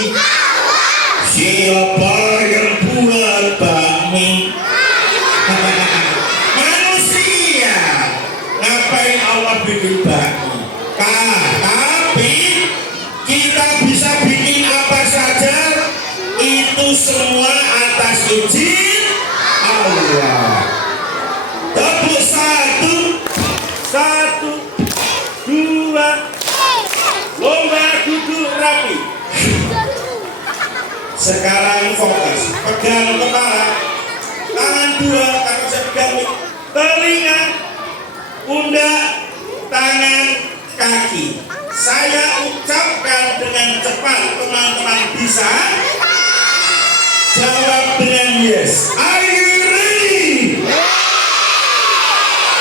Siapa yang buat bakmi? Manusia. Ngapain Allah bikin bakmi? Tapi kita bisa bikin apa saja. Itu semua atas izin Allah. Tepuk satu, dua. Lomba duduk rapi. Sekarang fokus. Pegang kepala, tangan dua, kaki sepegang, telinga, pundak, tangan, kaki. Saya ucapkan dengan cepat, teman-teman bisa jawab dengan yes. Are you ready?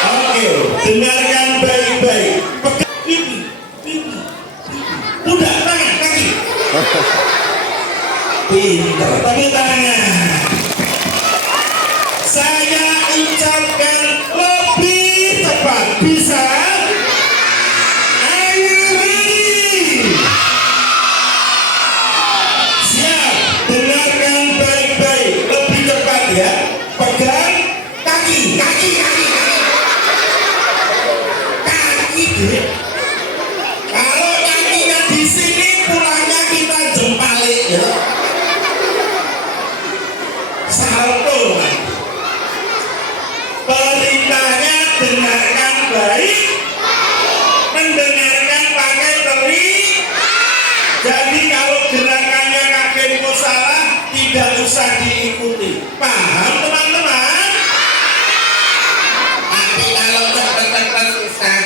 Oke, dengarkan baik-baik. Pegang pipi, pundak, tangan, kaki. Pintar, tepuk tangan. Saya ucapkan lebih cepat, bisa? Are you ready? Siap, dengarkan baik-baik, lebih cepat ya. Pegang kaki, kaki. Dek. Kalau kakinya di sini, pulangnya kita jempalik ya. Salto. Perintahnya dengarkan baik, mendengarkan pakai telinga. Jadi kalau gerakannya kakekmu salah, tidak usah diikuti. Paham teman-teman? Tapi kalau cepet-cepet susah.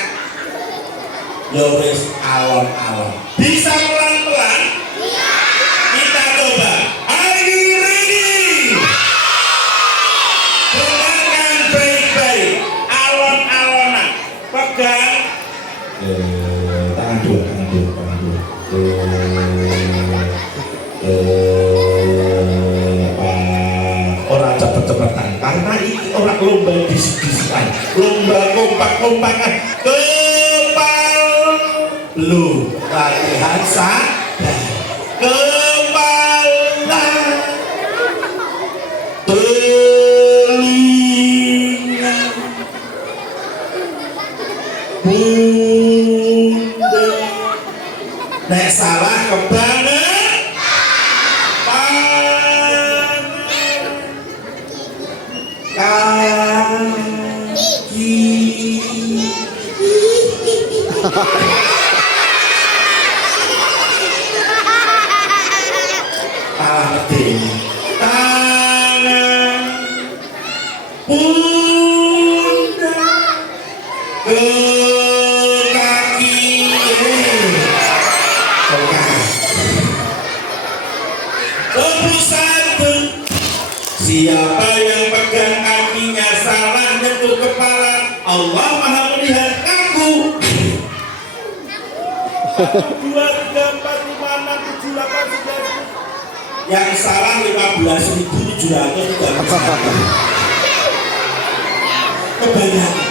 Yoris alon-alon. Bisa pelan-pelan? Kita coba. Are you ready? Dengarkan baik-baik. Alon-alonan. Pegang. Tangan dua. Orang cepet-cepetan. Karena ini orang lomba disik-disikan. Lomba kompak-kompakan. Lu latihan sadar. Kepala, telinga, pundak. Nek salah kebanget, tangan, kaki. Tangan, pundak, ke kaki. Tepuk satu. Siapa yang pegang kakinya salah nyentuh kepala, Allah Maha melihat aku. 2, 3, 4, 5, 6, 7, 8, 9, 10. Yang salah 15.700. Kebanyakan.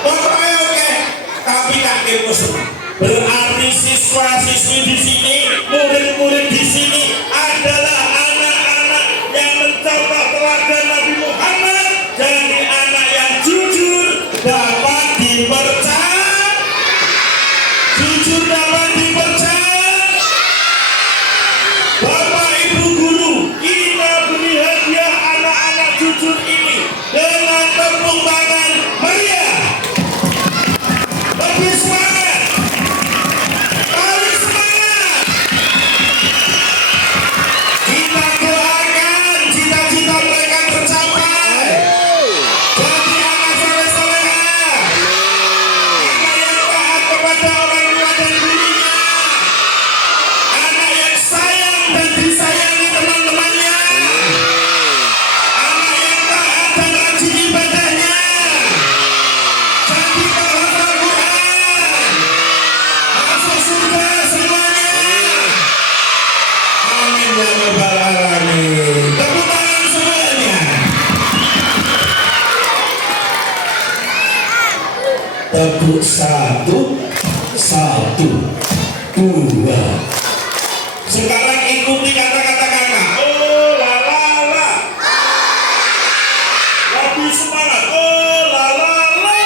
Oke, tapi kakek senang. Berarti siswa-siswi di sini, murid-murid di sini adalah anak-anak yang mencontoh teladan Nabi Muhammad, jadi anak yang jujur, dapat dipercaya. Jujur dapat dipercaya. Bapak Ibu guru, kita beri hadiah anak-anak jujur ini dengan tepuk tangan meriah. Lebih semangat. Paling semangat. Kita doakan cita-cita mereka tercapai. Jadi anak soleh-soleha, anak yang taat kepada orang tua dan gurunya, anak yang sayang dan disayangi teman-temannya, anak yang taat dan rajin ibadahnya, jadi penghafal Quran, masuk surga semuanya. Amin ya rabbal alamin. Tepuk tangan semuanya. Tepuk 1, 2. Sekarang ikuti kata-kata kakak. Oh la la la. Lebih semangat. Oh la la la.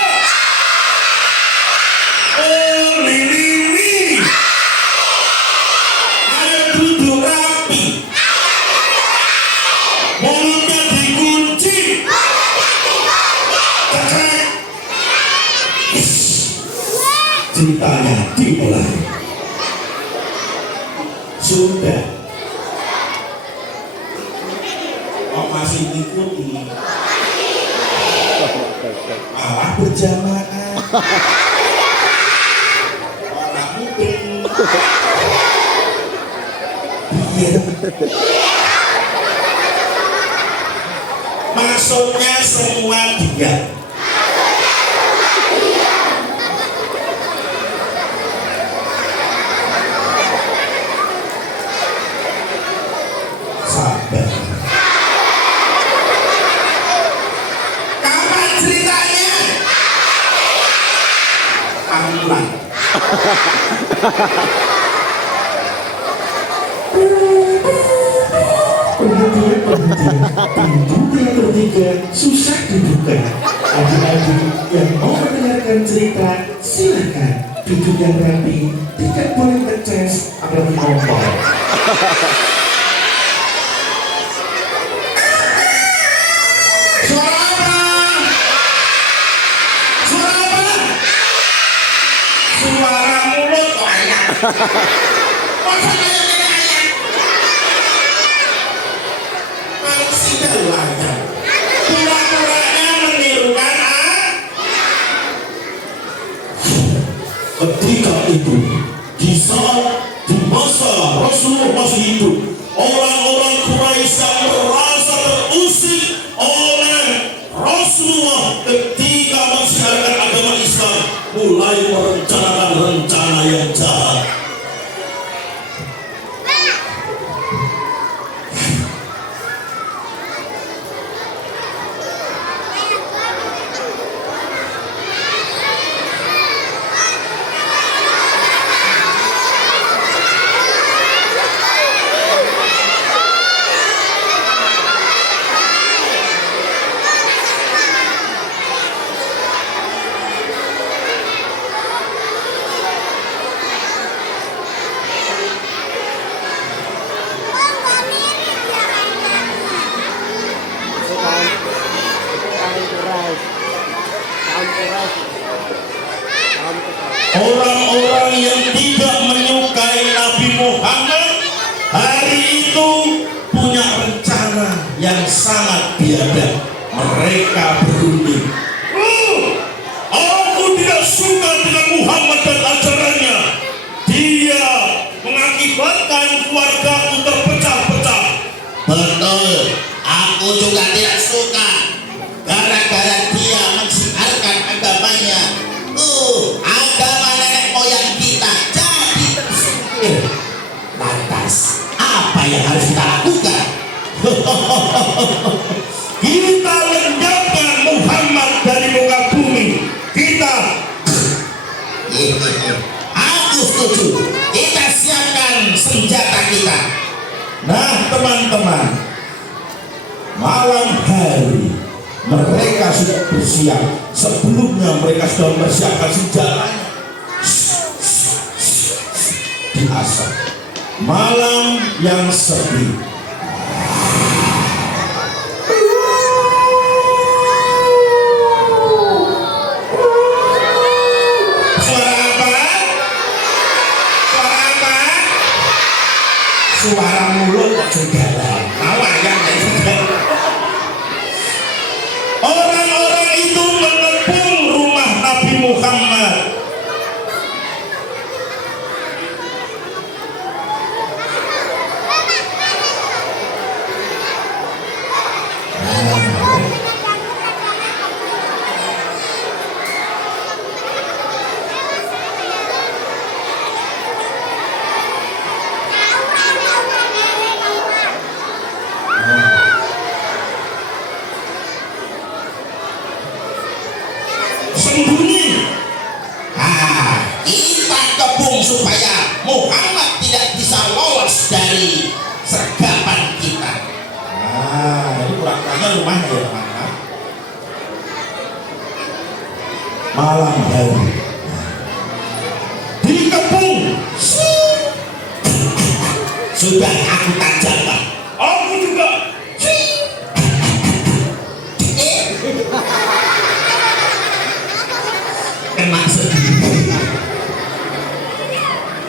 Oh li li li. Ayo duduk rapi. Mulutnya dikunci. Cekrek. Ceritanya dimulai. Sudah. Oh masih ngikuti. Malah berjamaah. Orang mungkin. Iya. Maksudnya semua dia. Sabar. Kapan ceritanya? Ulang. Pintu yang ketiga susah dibuka. Adik-adik yang mau mendengarkan cerita, silakan duduk yang rapi, tidak boleh ngeces apalagi ngompol. Suara apa? Suara apa? Suara mulut kok ayam. Masa kayak gini ayam? Manusia lu ayam. Pura-puranya menirukan ketika itu, di saat di masa Rasulullah masih hidup, orang-orang Quraisy yang merasa terusik oleh Rasulullah ketika mensiarkan agama Islam mulai merencanakan rencana yang jahat. Orang-orang yang tidak menyukai Nabi Muhammad hari itu punya rencana yang sangat biadab. Mereka berunding, aku siang. Sebelumnya mereka sudah mempersiapkan senjatanya. Di asap malam yang sepi, suara apa? Suara apa? Suara mulut kok segala. Awayang ya juga. Orang-orang itu mengepung rumah Nabi Muhammad. Sembunyi. Kita kepung supaya Muhammad tidak bisa lolos dari sergapan kita. Ini kurang-kurangnya rumahnya ya teman-teman. Malam hari dikepung. Sudah aku tajamkan. Aku juga. Kena sendiri.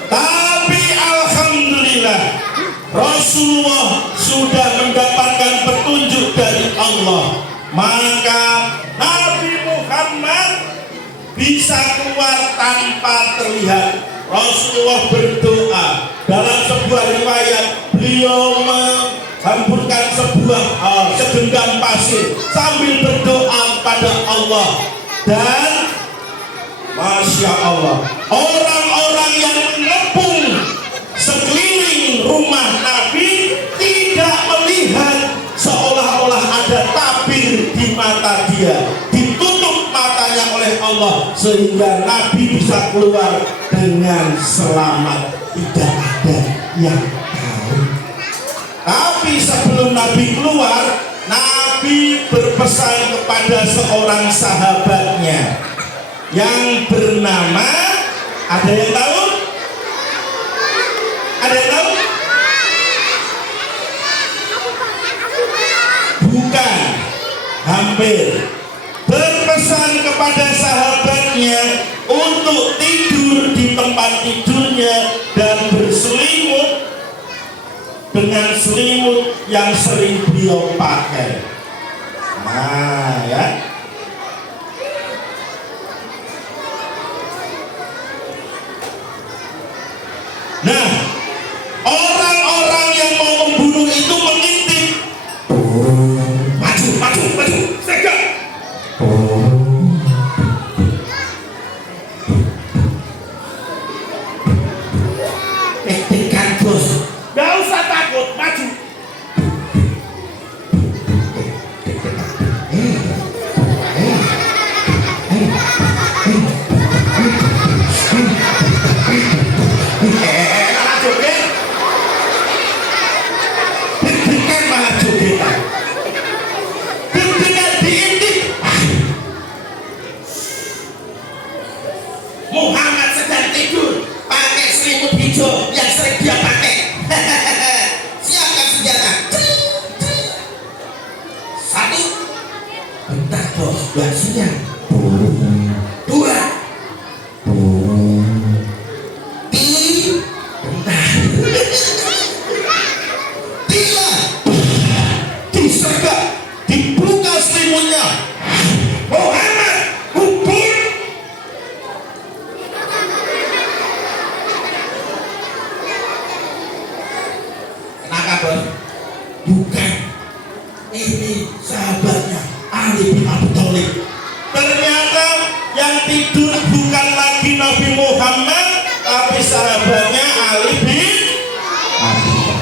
Tapi alhamdulillah Rasulullah sudah mendapatkan petunjuk dari Allah, maka Nabi Muhammad bisa keluar tanpa terlihat. Rasulullah berdoa. Dalam sebuah riwayat beliau menghamburkan segenggam pasir sambil berdoa pada Allah. Dan Masya Allah, orang-orang yang mengepung sekeliling rumah Nabi tidak melihat, seolah-olah ada tabir di mata dia, ditutup matanya oleh Allah sehingga Nabi bisa keluar dengan selamat. Tidak ada yang tahu. Tapi sebelum Nabi keluar, Nabi berpesan kepada seorang sahabatnya yang bernama, ada yang tahu? Ada yang tahu? Bukan, hampir. Berpesan kepada sahabatnya untuk tidur di tempat tidurnya dan berselimut dengan selimut yang sering beliau pakai. Nah, ya. Nah, orang-orang yang mau membunuh itu mengintip. Maju, segera. Tekan bos. Gak usah takut, maju. Muhammad sedang tidur pakai selimut hijau yang sering dia pakai. Siapkan senjata. Satu. Bentar bos, buat siap. Dua. Tiga. Bentar. Tiga. Disergap, dibuka selimutnya. Muhammad, kubur. Bukan, ini sahabatnya Ali bin Abi Thalib. Ternyata yang tidur bukan lagi Nabi Muhammad, tapi sahabatnya Ali bin Abi Thalib.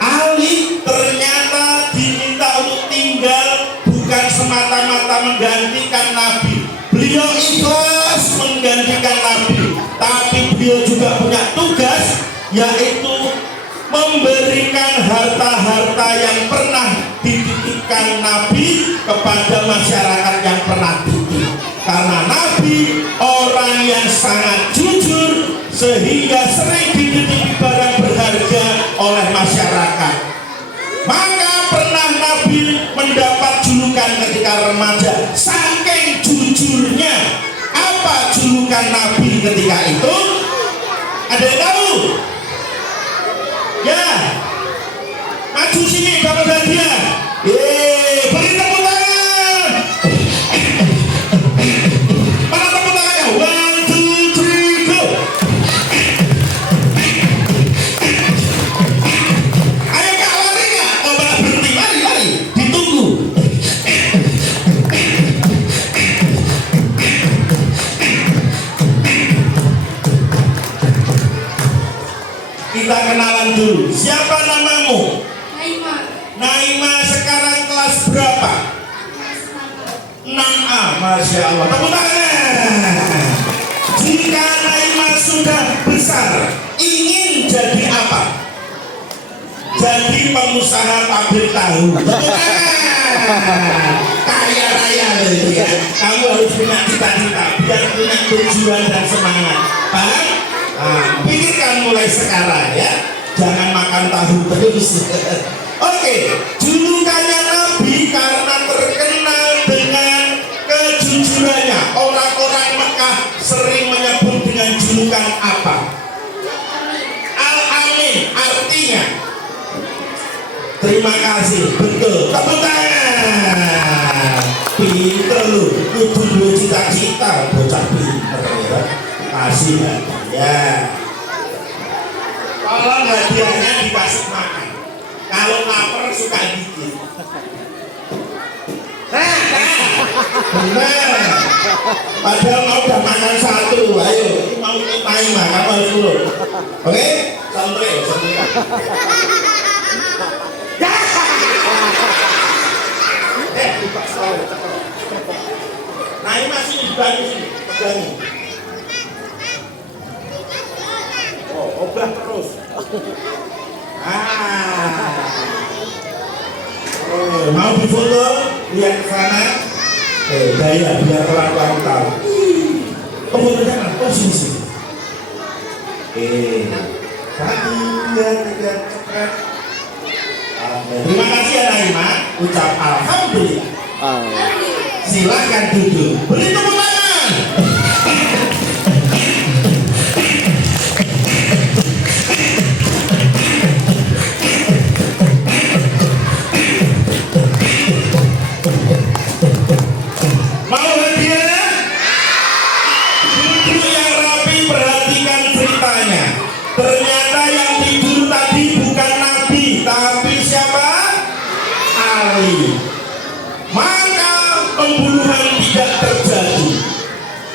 Ali ternyata diminta untuk tinggal bukan semata-mata menggantikan Nabi. Beliau ikhlas menggantikan Nabi, tapi beliau juga punya tugas, yaitu memberikan harta-harta yang pernah dititipkan Nabi kepada kepada masyarakat yang pernah titip. Karena Nabi orang yang sangat jujur sehingga sering dititipi barang berharga oleh masyarakat. Maka pernah Nabi mendapat julukan ketika remaja saking jujurnya. Apa julukan Nabi ketika itu? Ada yang tahu? Ya, maju sini dapat hadiah. Beri tepuk tangan. Mana tepuk tangannya? 1, 2, 3, go. Ayo Kak, lari Kak. Oh, malah berhenti. Mari. Ditunggu. Kita kenalan dulu. Siapa namamu? Naima sekarang kelas berapa? 6A. Masya Allah. Tepuk tangan. Jika Naima sudah besar, ingin jadi apa? Jadi pengusaha pabrik tahu. Tepuk tangan. Kaya raya loh ya. Kamu harus punya cita-cita biar punya tujuan dan semangat. Paham? Pikirkan mulai sekarang ya. Jangan makan tahu terus. Oke, julukannya Nabi karena terkenal dengan kejujurannya. Orang-orang Mekah sering menyebut dengan julukan apa? Al-Amin, artinya terima kasih. Betul, tepuk tangan. Pinter lu, kudu dua cita-cita, bocah pinter ya. Kasih ya. Kalau hadiahnya dikasih makan. Kalau lapar suka dikit. Benar. Padahal mau udah makan satu. Ayo, mau Naima, kamu harus turun. Oke? Sampai. Naima sini, dibantu sini. Pegangi. Oh, obah terus. Mau difoto? Lihat ke sana. Daya biar orang tahu. Foto jangan, sini. Satu, dua, tiga, cepat. Terima kasih ya Naima. Ucap alhamdulillah. Silakan duduk. Beri tepuk tangan. Ternyata yang tidur tadi bukan Nabi, tapi siapa? Ali. Maka pembunuhan tidak terjadi.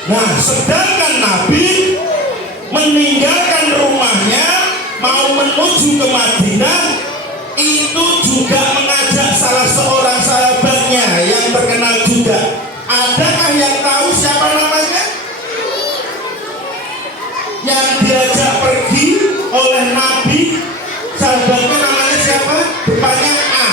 Nah, sedangkan Nabi meninggalkan rumahnya mau menuju ke Madinah, itu juga mengajak salah seorang sahabatnya yang terkenal juga. Adakah yang tahu siapa namanya? Yang diajak pergi oleh Nabi, sahabatnya namanya siapa? Depannya A.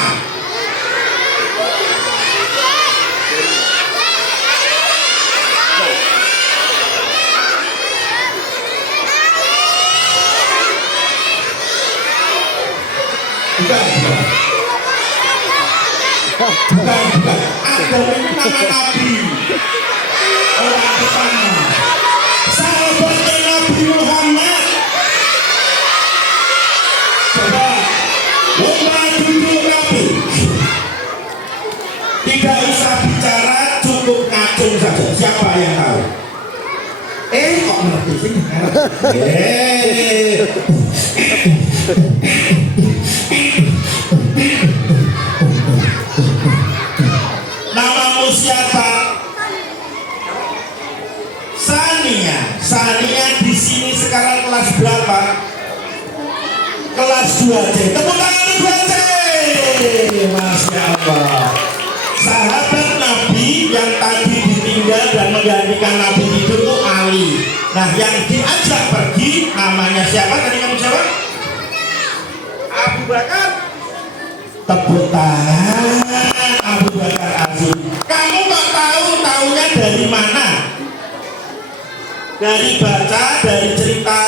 Bukan. Adam itu nama Nabi. Orang pertama. Sahabatnya Nabi Muhammad. Coba lomba duduk Nabi. Tidak usah bicara, cukup ngacung saja. Siapa yang tahu? Kok ngerti sih? Namamu siapa? Sania di sini sekarang kelas berapa? Kelas 2C. Tepuk tangan 2C. Masya Allah. Sahabat Nabi yang tadi ditinggal dan menggantikan Nabi itu Ali. Nah, yang diajak pergi namanya siapa? Tadi kamu jawab? Abu Bakar. Tepuk tangan Abu Bakar Azim. Kamu kok tahunya dari mana? Dari baca, dari cerita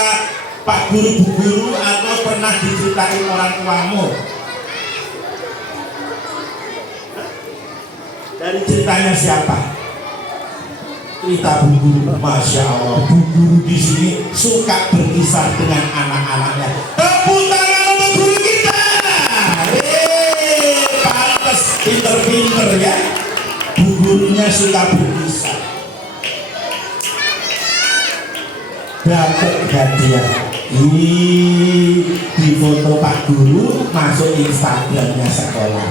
Pak Guru, Bu Guru, atau pernah diceritain orang tuamu? Dari ceritanya siapa? Cerita Bu Guru. Masya Allah, Bu Guru di sini suka berkisah dengan anak-anaknya. Tepuk tangan untuk guru kita. Pantes pinter-pinter ya. Bu Gurunya suka berkisah. Dapat hadiah. Di foto Pak Guru masuk Instagramnya sekolah.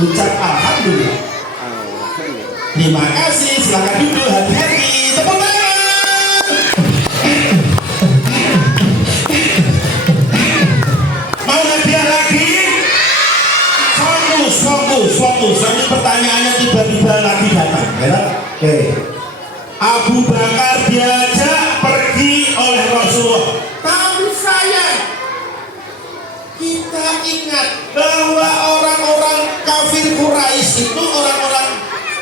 Ucap alhamdulillah. Terima kasih, silakan duduk, hati-hati, tepuk tangan. Mau hadiah lagi? Fokus. Nanti pertanyaannya tiba-tiba lagi datang, ya? Oke. Abu Bakar diajak pergi oleh Rasulullah. Tapi sayang, kita ingat bahwa orang-orang kafir Quraisy itu, orang-orang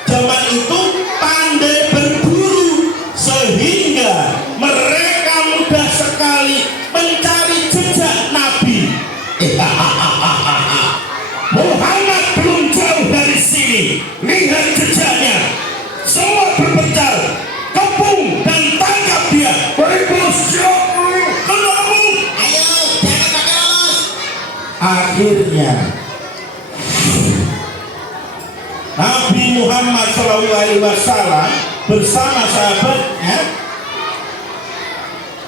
zaman itu pandai berburu, sehingga mereka mudah sekali mencari jejak Nabi. Muhammad belum jauh dari sini, lihat jejaknya, semua berpencar, kepung dan tangkap dia. Ayo, jangan pakai los. Akhirnya Nabi Muhammad SAW bersama sahabatnya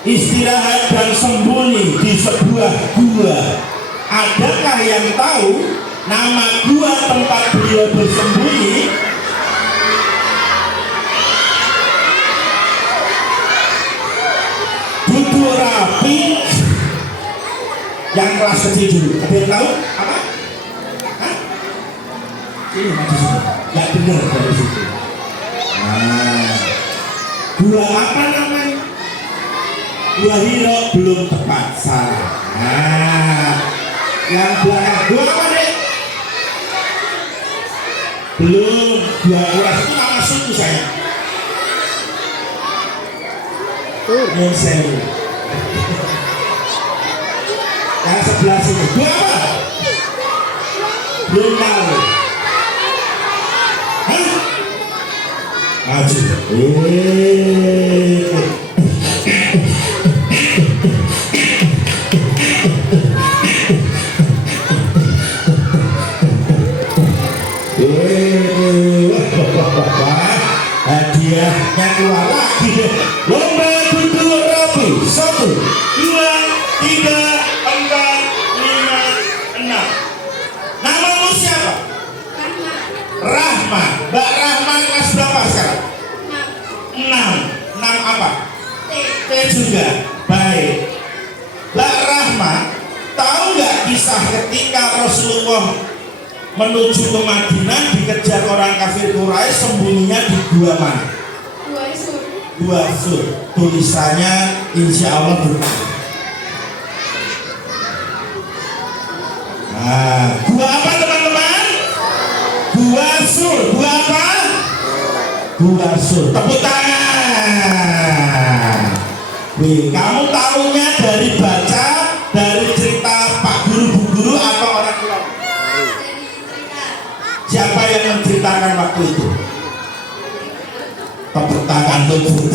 istirahat dan sembunyi di sebuah gua. Adakah yang tahu nama gua tempat beliau bersembunyi? Duduk rapi. Yang kelas kecil dulu. Ada yang tahu apa? Hah? Ini masih nggak dengar dari situ. Nah, gua apa namanya? Gua Hiro belum tepat, salah. Nah, yang belakang gua apa deh? Belum. Gua Uras itu nama suku saya. Yang sewu. Yang sebelah sini. Gua apa? Belum tahu. Hah? Maju. Hadiahnya keluar lagi deh. Lomba duduk rapi. 1, 2, 3, 4, 5, 6. Namamu siapa? Rahma. Mbak Rahma kelas berapa sekarang? 6. 6 apa? T juga. Baik. Mbak Rahma, tahu nggak kisah ketika Rasulullah menuju ke Madinah dikejar orang kafir Quraisy, sembunyinya di gua mana? Gua Sur. Tulisannya insya Allah benar. Nah, gua apa teman-teman? Gua Sur. Gua apa? Gua Sur. Tepuk tangan. Wih, kamu tahunya dari baca, dari cerita Pak Guru, Bu Guru, atau orang tua? Siapa yang menceritakan waktu itu? Tepuk tangan untuk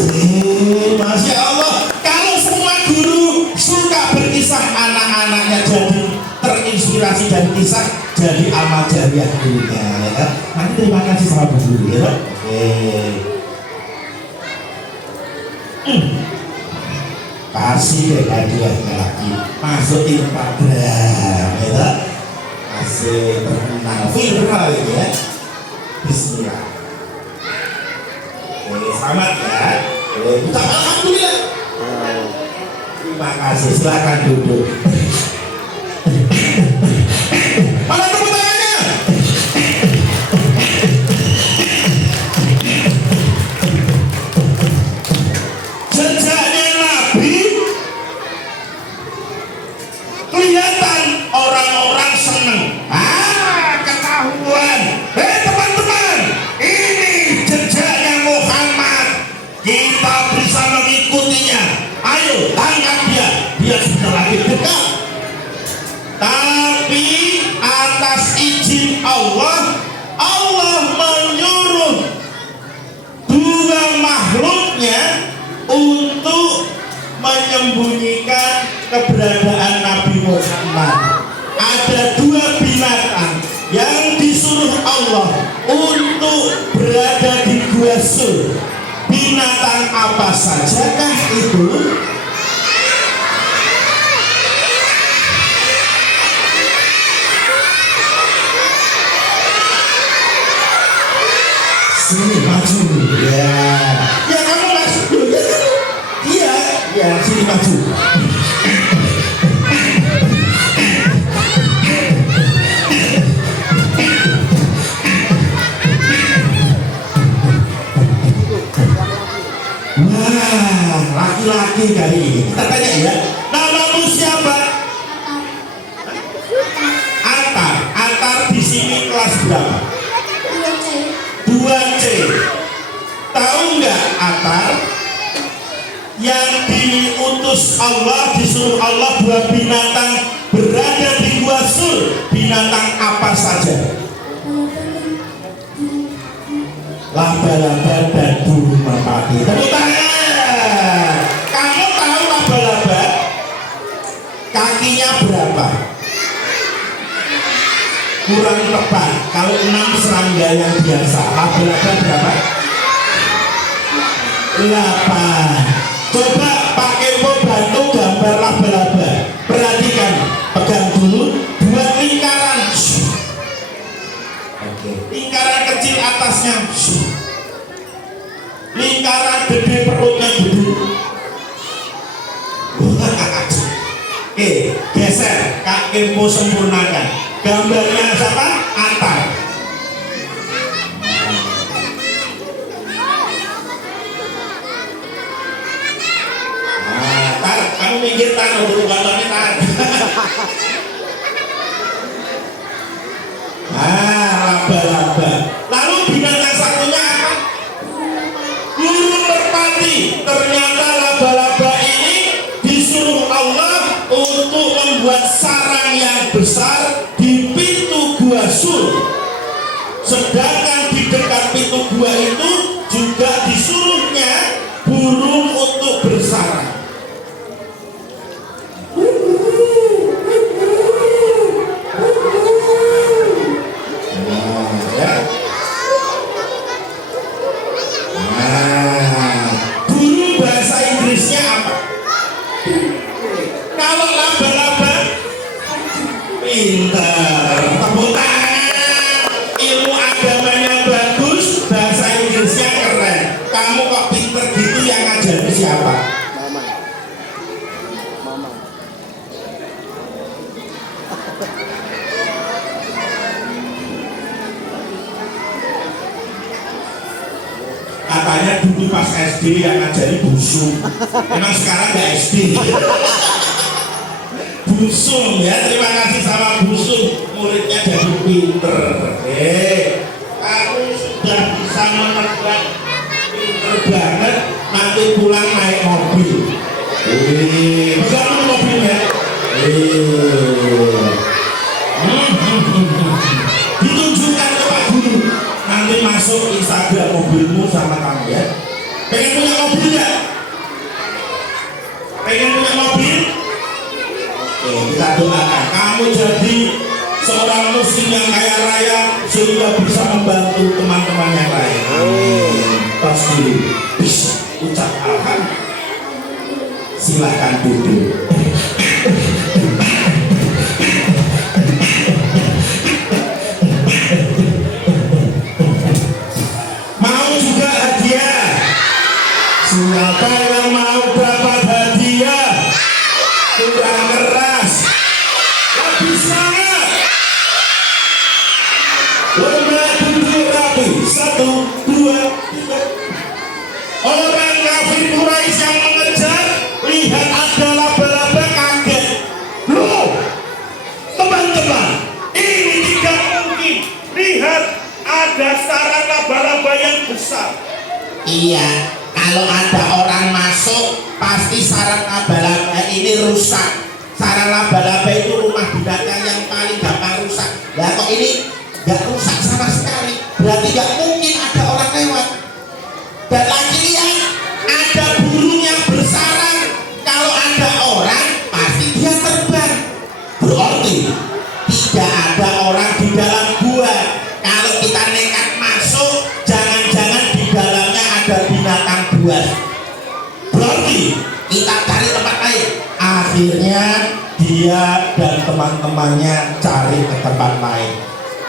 Masya Allah. Kalau semua guru suka berkisah, anak-anaknya jadi terinspirasi dari kisah, jadi amal jariah gurunya, ya kan? Nanti terima kasih sama Bu Guru, ya kan? Kasih deh hadiahnya lagi, masukin Instagram, ya kan? Masih terkenal viral ya. Bismillah. Oke, selamat ya. Ucap alhamdulillah. Terima kasih, silakan duduk. Mana tepuk tangannya? Jejaknya Nabi kelihatan Tapi atas izin Allah, Allah menyuruh dua makhluknya untuk menyembunyikan keberadaan Nabi Muhammad. Ada dua binatang yang disuruh Allah untuk berada di Gua Sur. Binatang apa sajakah itu? Sini maju ya. Ya kamu masuk dulu ya. Iya, ya sini maju. Wah, laki-laki kali ini. Kita tanya ya, namamu siapa? Atar. Atar di sini kelas berapa? 2C. Tahu nggak Atar? Yang diutus Allah, disuruh Allah dua binatang berada di Gua Sur. Binatang apa saja? Laba-laba dan burung merpati. Tepuk tangan. Kamu tahu laba-laba kakinya berapa? Kurang tepat. Kalau 6 serangga yang biasa, laba-laba berapa? 8. Coba pakai bantu gambar laba-laba. Perhatikan, pegang dulu, buat lingkaran. Lingkaran kecil atasnya, lingkaran gede perutnya gede. Oke, geser, Kak Kempo sempurnakan. Gambarnya siapa? Atar. Nah, Tar, kamu minggir Tar, untuk gambarnya Tar. Laba-laba. Lalu binatang satunya apa? Burung merpati. Ternyata laba-laba ini disuruh Allah untuk membuat sarang yang besar di pintu Gua Sur. Sedangkan di dekat pintu gua itu juga disuruhnya burung untuk bersarang. Burung bahasa Inggrisnya apa? Kalau laba-laba, pintar. Tepuk tangan. Ilmu agamanya bagus, bahasa Inggrisnya keren. Kamu kok pinter gitu, yang ngajarin siapa? Katanya dulu pas SD yang ngajari busung. Emang sekarang nggak SD. Busung ya, terima kasih sama busung, muridnya jadi pinter. Kamu sudah bisa menebak, pinter banget. Nanti pulang naik mobil. Pegang mobilnya. Ditunjukkan ke Pak Guru. Nanti masuk Instagram mobilmu sama kamu ya. Pengen punya mobil nggak? Pengen punya mobil? Oke, kita doakan kamu jadi seorang muslim yang kaya raya sehingga bisa membantu teman-teman yang lain. Tos dulu, bisa ucap alhamdulillah. Silahkan duduk. Mau juga hadiah? Siapa yang mau dapat hadiah? Kurang keras, lebih semangat. Lomba duduk rapi. 1, 2, 3. Orang kafir Quraisy yang mengejar, lihat ada laba-laba kaget. Loh, teman-teman, ini tidak mungkin. Lihat, ada sarang laba-laba yang besar. Iya, kalau ada orang masuk, pasti sarang laba-laba ini rusak. Sarang laba-laba itu rumah binatang yang paling nggak rusak sama sekali. Berarti nggak mungkin ada orang lewat. Dan lagi lihat, ada burung yang bersarang. Kalau ada orang, pasti dia terbang. Berarti tidak ada orang di dalam gua. Kalau kita nekat masuk, jangan-jangan di dalamnya ada binatang buas. Berarti kita cari tempat lain. Akhirnya dia dan teman-temannya cari ke tempat lain.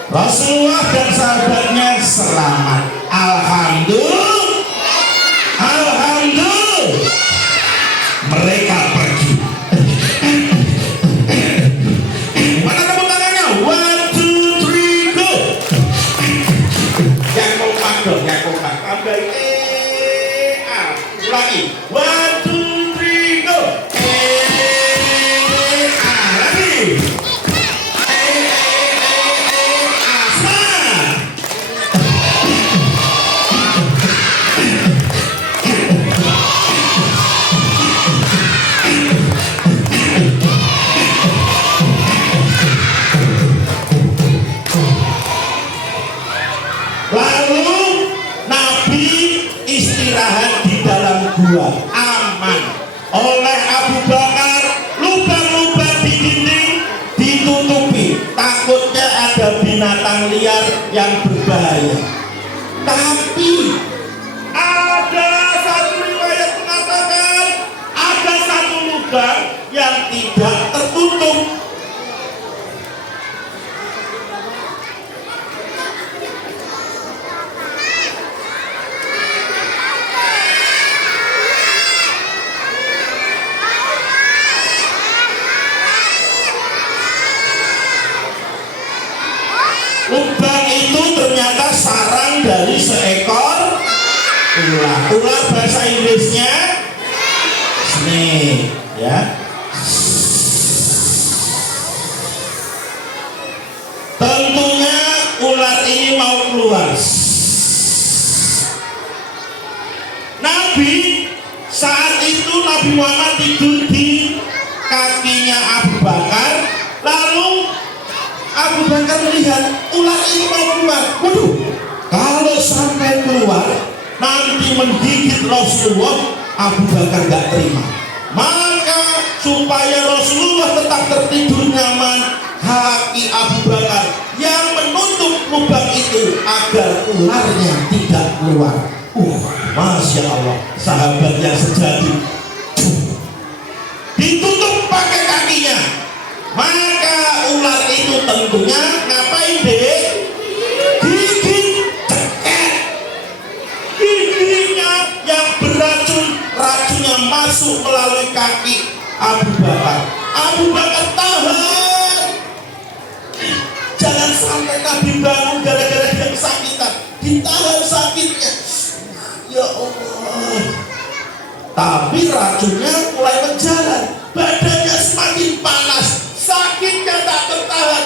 Rasulullah dan sahabatnya selamat. Alhamdulillah. Alhamdulillah. Mereka pergi. Mana tepuk tangannya? 1, 2, 3, go. Yang kompak dong, yang kompak. Tambah lagi. 1, 2, 3, go. Lagi. Lalu Nabi istirahat di dalam gua, aman. Oleh Abu Bakar, lubang-lubang di dinding ditutupi, takutnya ada binatang liar yang berbahaya. Tapi ada satu riwayat mengatakan ada satu lubang yang tidak tertutup. Lubang itu ternyata sarang dari seekor ular. Ular bahasa Inggrisnya snake, ya. Tentunya ular ini mau keluar. Nabi saat itu Nabi Muhammad tidur di kakinya Abu Bakar, lalu Abu Bakar melihat ular ini mau keluar. Waduh, kalau sampai keluar nanti menggigit Rasulullah, Abu Bakar gak terima. Maka supaya Rasulullah tetap tertidur nyaman, kaki Abu Bakar yang menutup lubang itu agar ularnya tidak keluar. Masya Allah, sahabat yang sejati, ditutup pakai kakinya. Maka ular itu tentunya ngapain deh? Gigit, cekek. Giginya yang beracun, racunnya masuk melalui kaki Abu Bakar. Abu Bakar tahan. Jangan sampai Nabi bangun gara-gara dia kesakitan. Ditahan sakitnya. Ya Allah. Tapi racunnya mulai menjalan. Badannya semakin panas. Sakitnya tak tertahan,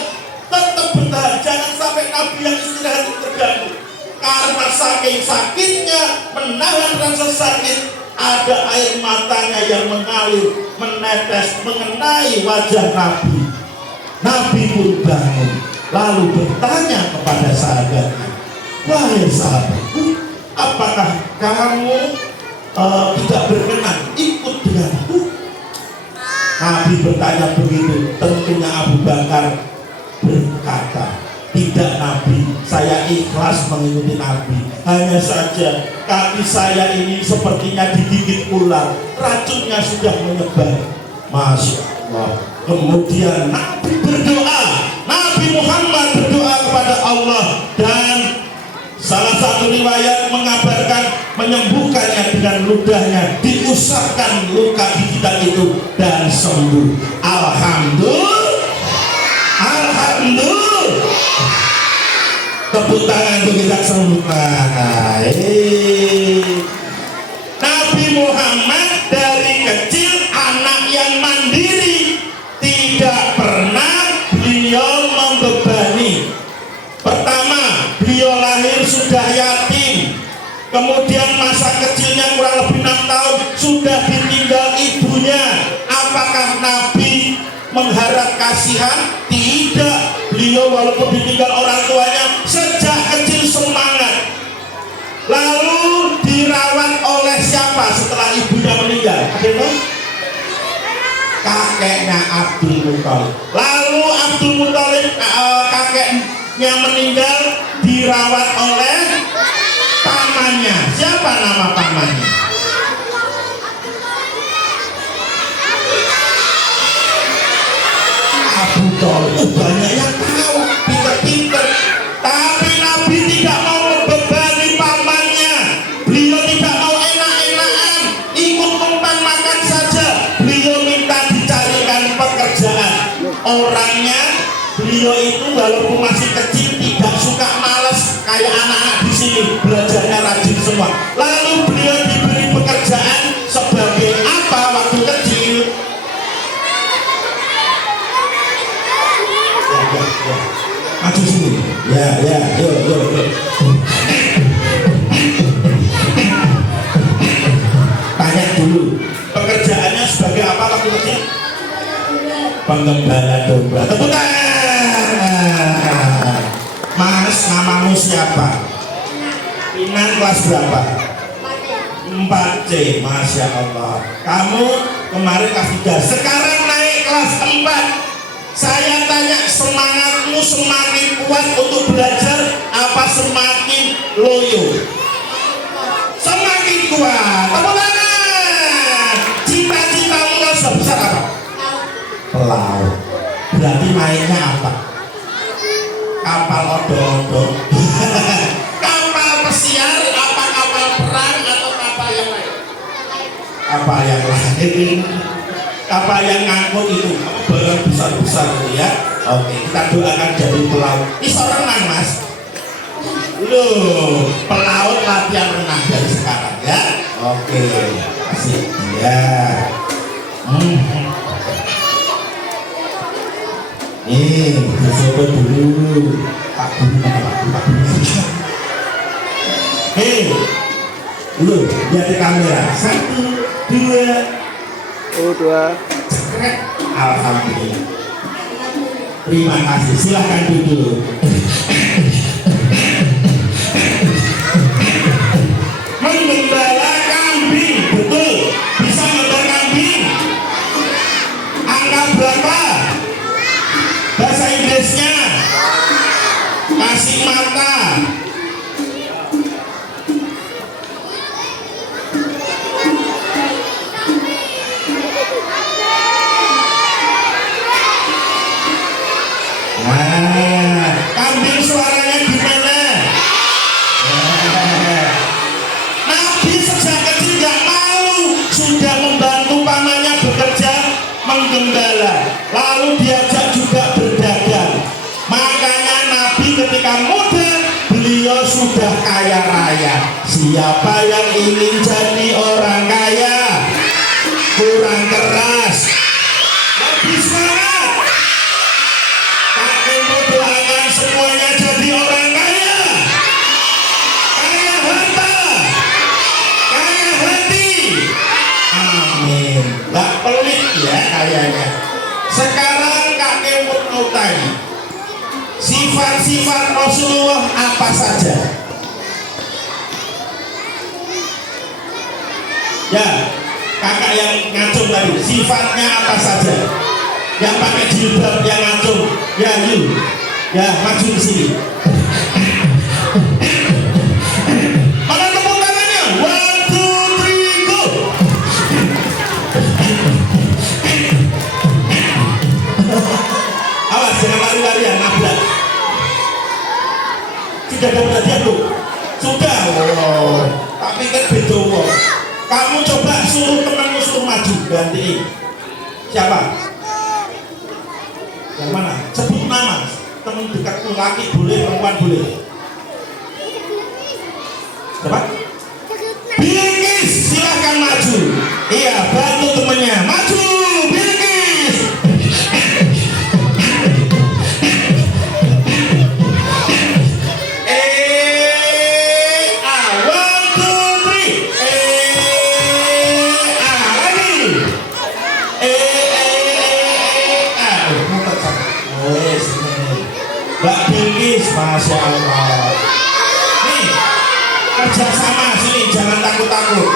tetap bertahan. Jangan sampai Nabi yang istirahat terganggu. Karena saking sakitnya menahan rasa sakit, ada air matanya yang mengalir, menetes mengenai wajah Nabi. Nabi pun bangun, lalu bertanya kepada sahabatnya, wahai sahabatku, apakah kamu tidak berkenan ikut denganku? Nabi bertanya begitu, tentunya Abu Bakar berkata, tidak Nabi, saya ikhlas mengikuti Nabi. Hanya saja kaki saya ini sepertinya digigit ular, racunnya sudah menyebar. Masya Allah. Kemudian Nabi berdoa, Nabi Muhammad berdoa kepada Allah, dan salah satu riwayat mengabarkan menyembuhkannya dengan ludahnya, diusapkan luka gigitan itu dan sembuh. Alhamdulillah. Alhamdulillah. Tepuk tangan untuk kita semua. Nabi Muhammad dari kecil anak yang mandiri, tidak pernah beliau membebani. Pertama, beliau lahir sudah yatim. Kemudian masa kecilnya kurang lebih 6 tahun sudah ditinggal ibunya. Apakah Nabi mengharap kasihan? Tidak. Beliau beliau walaupun ditinggal orang tuanya sejak kecil semangat. Lalu dirawat oleh siapa setelah ibunya meninggal? Ada yang tahu? Kakeknya Abdul Muthalib. Lalu Abdul Muthalib kakeknya meninggal dirawat oleh pamannya. Siapa nama pamannya? Abu Thalib. Banyak yang tahu, pinter-pinter. Tapi Nabi tidak mau membebani pamannya. Beliau tidak mau enak-enakan, ikut numpang makan saja. Beliau minta dicarikan pekerjaan. Orangnya beliau itu walaupun masih kecil tidak suka malas kayak anak-anak di sini, belajarnya rajin semua. Lalu beliau diberi pekerjaan sebagai apa waktu kecil? Maju sini. Ya, yuk. Tanya dulu, pekerjaannya sebagai apa waktu kecil? Penggembala domba. Tepuk tangan. Mas, namamu siapa? Inan kelas berapa? 4C, Masya Allah. Kamu kemarin kelas 3, sekarang naik kelas 4. Saya tanya, semangatmu semakin kuat untuk belajar apa semakin loyo? Semakin kuat. Tepuk tangan. Cita-citamu kalau sudah besar apa? Pelaut. Berarti naiknya apa? Kapal odong-odong. Kapal pesiar, apa kapal perang atau kapal yang lain? Kapal yang lain. Kapal yang ngangkut itu barang besar-besar gitu ya. Oke, kita doakan jadi pelaut. Ini seorang renang mas. Loh, pelaut latihan renang dari sekarang ya. Oke, asik ya. Nih, dicoba dulu. Pak Budi. Hei, lu lihat di kamera. 1, 2. Alhamdulillah. Terima kasih. Silahkan duduk. Menggembala kambing, betul. Bisa ngebar kambing. Angka berapa? Bahasa Inggrisnya. Kasih mata. Kambing suaranya gimana? Nabi sejak kecil gak malu, sudah membantu pamannya bekerja menggembala, lalu diajak juga berdagang. Makanya Nabi ketika muda beliau sudah kaya raya. Siapa yang ingin jadi orang kaya? Kurang keras. Lebih semangat. Doakan semuanya jadi orang kaya, kaya harta, kaya hati. Amin. Gak pelit ya kayaknya. Sekarang kakek mau tanya, sifat-sifat Rasulullah apa saja? Ya, kakak yang ngacung tadi, sifatnya apa saja? Yang pakai jilbab, yang ngacung, ya yuk. Ya, maju di sini. Mana tepuk tangannya? 1, 2, 3, go. Awas, jangan lari-larian, nabrak. Sudah ada perhatian tuh? Sudah. Oh, tapi kan beda. Kamu coba suruh temanmu suruh maju, gantiin. Siapa? Yang mana? Sebut nama. Teman dekatmu, laki boleh, perempuan boleh. Siapa? Bilqis, silahkan maju. Iya, bantu temannya. Maju, Bilqis. 1, 2, 3. Mbak Bilkis, Masya Allah. Nih, kerjasama sini, jangan takut-takut.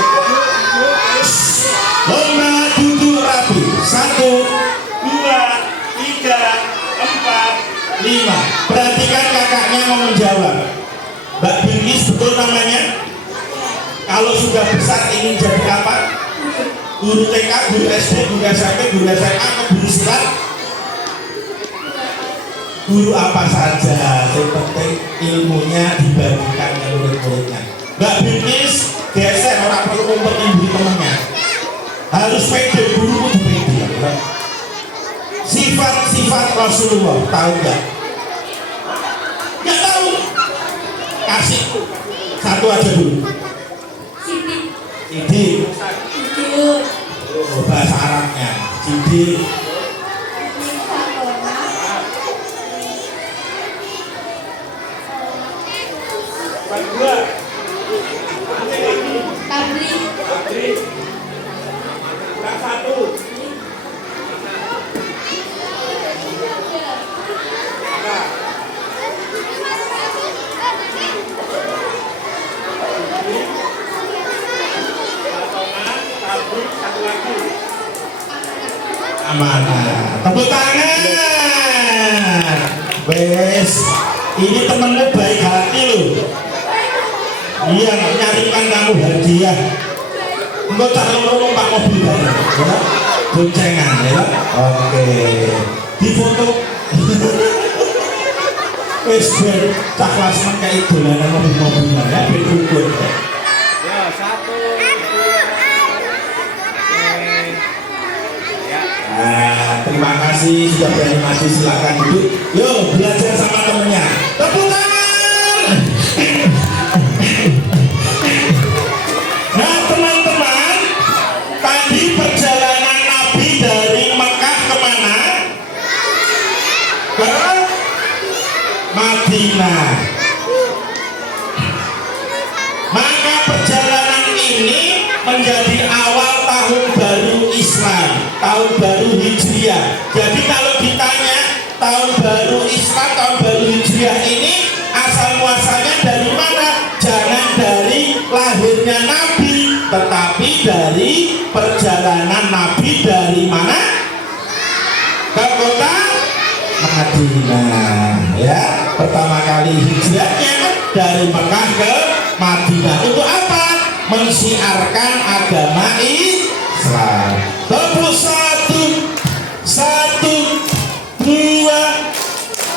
Lomba duduk rapi. 1, 2, 3, 4, 5. Perhatikan kakaknya mau menjawab. Mbak Bilkis, betul namanya? Kalau sudah besar ingin jadi apa? Guru TK, guru SD, guru SMP, guru SMA, atau guru silat? Guru apa saja, yang penting ilmunya dibagikan ke murid-muridnya. Mbak Bilkis, geser, orang perlu ngumpetin diri temennya. Harus pede, guru kudu pede. Sifat-sifat Rasulullah, tahu nggak? Nggak tahu. Kasih satu aja dulu. Sidik. Oh, bahasa Arabnya. Sidik. Kedua. Tablik. Yang 1. Amanah. Tepuk tangan. Wes, ini temenmu baik hati loh. Iya, nyarikan kamu hadiah. Engkau tak numpak mobil bareng, ya? Boncengan, ya? Oke. Di foto. Wes, ben, cak klasmen kayak dolanan mobil-mobilan, ya? Berkumpul. Ya, 1, 2. Nah, terima kasih sudah berani maju, silakan duduk. Yuk, belajar sama temennya. Tepuk tangan. Nah, teman-teman, tadi perjalanan Nabi dari Mekah kemana? Ke Madinah. Maka perjalanan ini menjadi awal tahun baru Islam, tahun baru Hijriah. Jadi kalau ditanya tahun baru Islam, tahun baru Hijriah ini asal muasalnya dari mana? Jangan dari lahirnya Nabi, tetapi dari perjalanan Nabi dari mana? Ke kota Madinah. Ya, pertama kali hijrahnya dari Mekah ke Madinah. Untuk apa? Mensiarkan agama Islam. Tepuk 1, 2.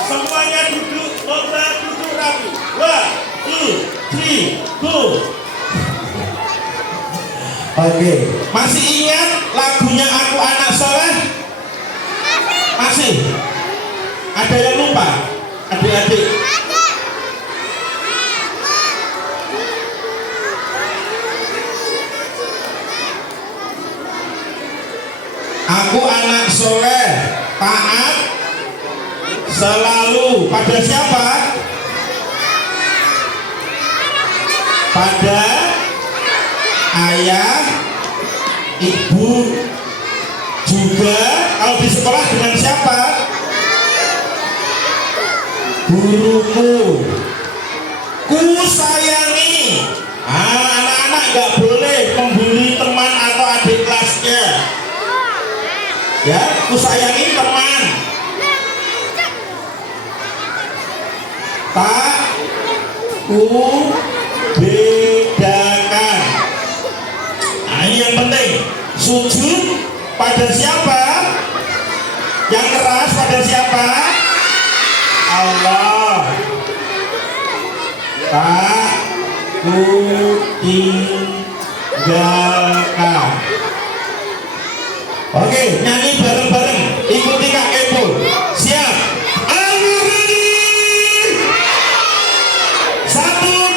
Semuanya duduk, lomba duduk rapi. 1, 2, 3, go. Oke, masih ingat lagunya Aku Anak Soleh? Masih? Ada yang lupa? Adik-adik? Aku anak soleh, taat selalu pada siapa? Pada ayah, ibu, juga kalau di sekolah dengan siapa? Guruku. Ku sayangi. Anak-anak nggak boleh membuli teman atau adik kelasnya. Ya, ku sayangi teman. Tak ku bedakan. Nah, ini yang penting. Sujud pada siapa? Yang keras pada siapa? Allah. Tak ku tinggalkan. Oke, nyanyi bareng-bareng. Ikuti Kak Kepo. Siap. Are you ready? 1,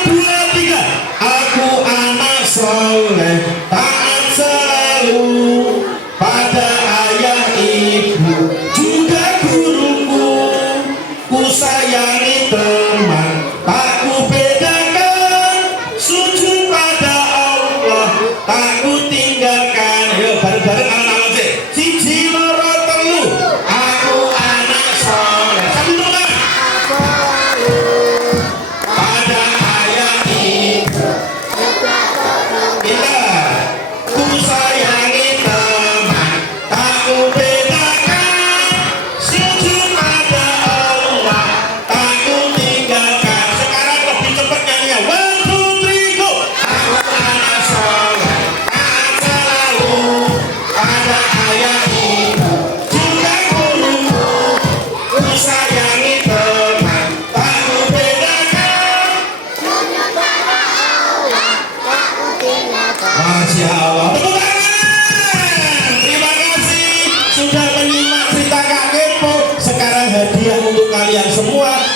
2, 3. Aku anak soleh, taat selalu pada ayah ibu, juga guruku. Ku sayangi teman, tak ku bedakan. Sujud pada Allah, tak ku tinggalkan. Yuk bareng-bareng anak-anak sih. Siji loro telu. Aku anak soleh. Sambil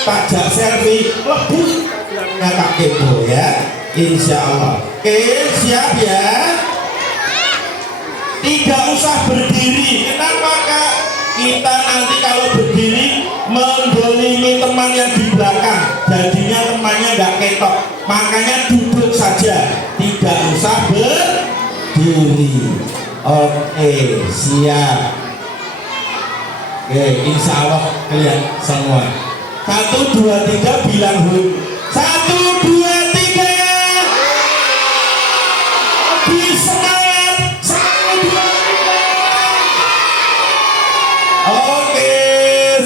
pajak selfie lebih Kak Kepo ya, insya Allah. Oke, siap ya. Tidak usah berdiri. Kenapa Kak? Kita nanti kalau berdiri mendolimi teman yang di belakang, jadinya temannya nggak ketok. Makanya duduk saja, tidak usah berdiri. Oke, siap. Oke, insya Allah kalian semua. 1, 2, 3 bilang hum. 1, 2, 3. Lebih semangat. 1, 2, 3. Oke,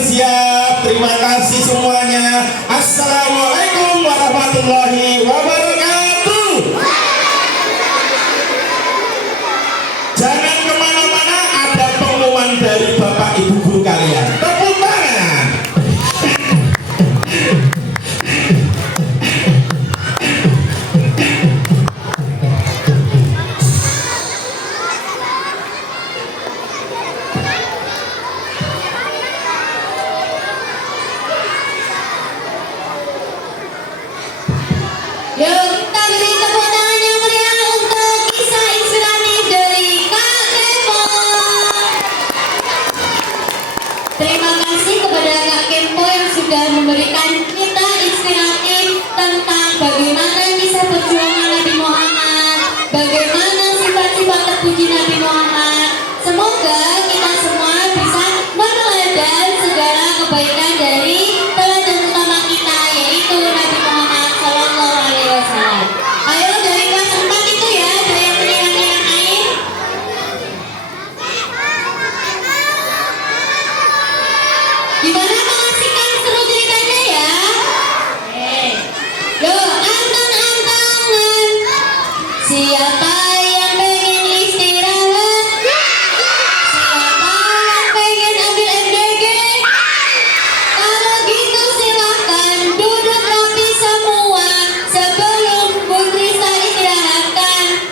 siap. Terima kasih semuanya. Assalamualaikum warahmatullahi wabarakatuh. Jangan kemana-mana, ada pengumuman dari Bapak Ibu guru kalian. Tepuk tangan. Yuk kita beri tepuk tangan yang meriah untuk kisah inspiratif dari Kak Kempo. Terima kasih kepada Kak Kempo yang sudah memberikan kita inspiratif tentang bagaimana kisah perjuangan Nabi Muhammad, bagaimana sifat-sifat terpuji Nabi Muhammad. Semoga kita semua bisa meneladani segala kebaikan dari teladan utama kita, yaitu Nabi Muhammad SAW. Ayo dari kelas 4 itu ya, ada yang menyiram-nyiram air. Gimana mengasihkan seru ceritanya ya? Yuk, antang-antangan. Siapa yang pengen istirahat? Siapa yang pengen ambil MDG? Kalau gitu silahkan duduk rapi semua sebelum Bu Krista istirahatkan.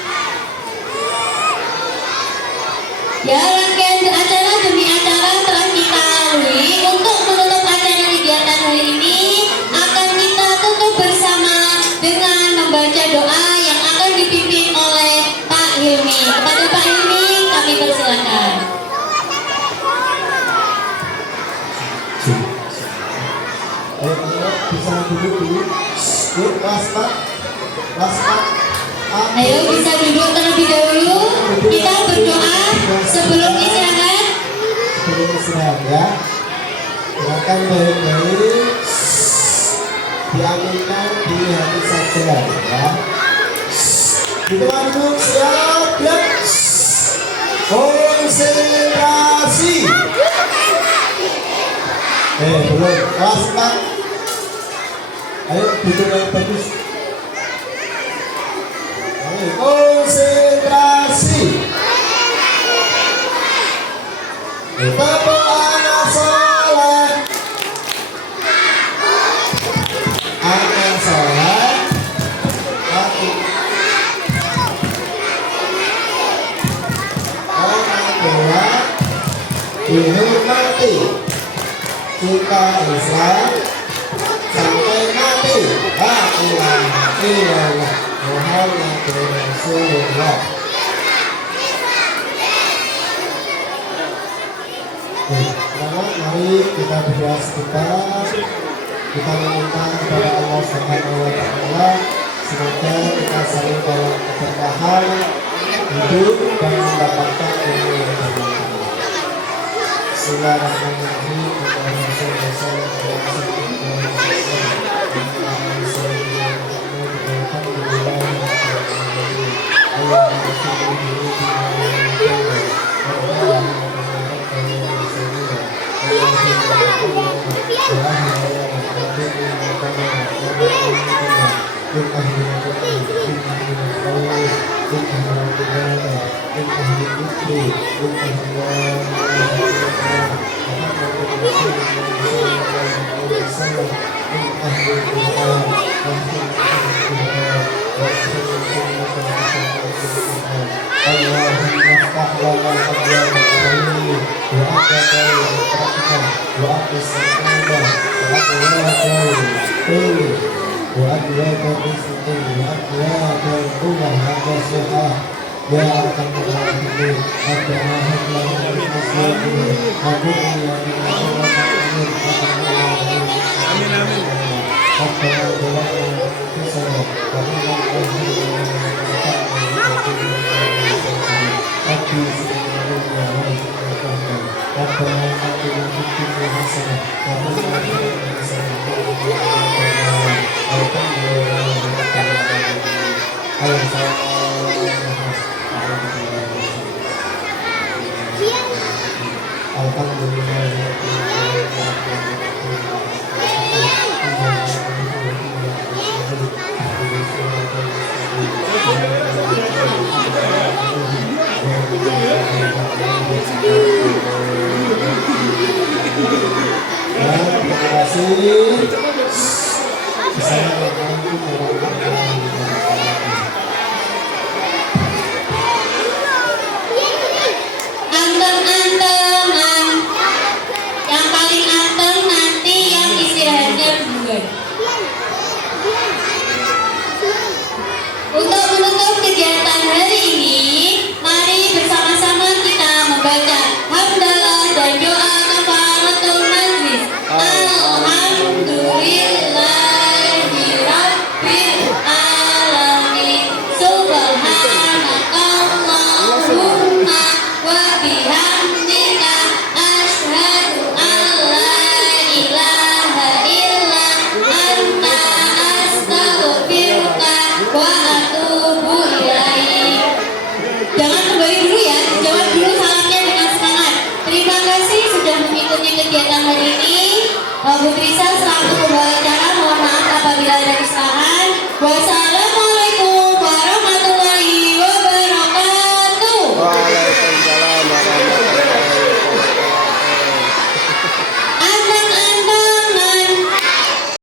Ya, rangkaian acara demi acara telah kita lalui. Untuk menutup acara kegiatan hari ini akan kita tutup bersama dengan membaca doa yang akan dipimpin oleh Pak Hilmi. Kepada Pak Hilmi kami persilakan. Ayo bisa duduk dulu. Yuk, kelas 4. Ayo bisa duduk terlebih dahulu. Kita berdoa sebelum istirahat. Sebelum istirahat ya. Silakan baik-baik diaminkan di hati saja ya. Duduk siap ya. Konsentrasi. Belum. Kelas 4. Ayo duduk yang bagus. Ayo konsentrasi. Tepuk anak soleh. Anak soleh. Mati. Orang tua dihormati. Kita Islam sampai mati. La ilaha illallah Muhammadur Rasulullah. Mari kita berdoa sebentar. Kita meminta kepada Allah Subhanahu wa Ta'ala, semoga kita saling dalam keberkahan hidup dan mendapatkan ilmu yang bermanfaat. Bismillahirrahmanirrahim. Allahumma iftah lana abwaab al-khayr wa aqbal rahmah wa aqis sakinah wa abwaab al-khayr wa abwaab al-rizq wa abwaab al-quwwah wa as-sihah ya arhamar rahimin. Rabbana hab lana min azwajina wa dhurriyyatina qurrata a'yun Amin amin. ربنا ظلمنا انفسنا وان لم تغفر لنا وترحمنا لنكونن ربي زدنا علما وارزقنا فهما ربنا آتنا في الدنيا حسنة وفي الآخرة حسنة وقنا عذاب Terima kasih. Assalamualaikum warahmatullahi wabarakatuh. Anteng-antengan. Yang paling anteng nanti yang istirahatnya duluan. Untuk menutup kegiatan hari ini, mari bersama-sama kita membaca hamdalah dan doa kafaratul majlis. Alhamdulillahirabbil alamin. Subhanakallahumma wa bihamdika asyhadu an la ilaha illa anta astaghfiruka wa atubu ilaik. Jangan kembali dulu ya, jawab dulu salamnya dengan semangat. Terima kasih sudah mengikuti kegiatan hari ini. Bu Trisa selaku pembawa acara, mohon maaf apabila ada kesalahan.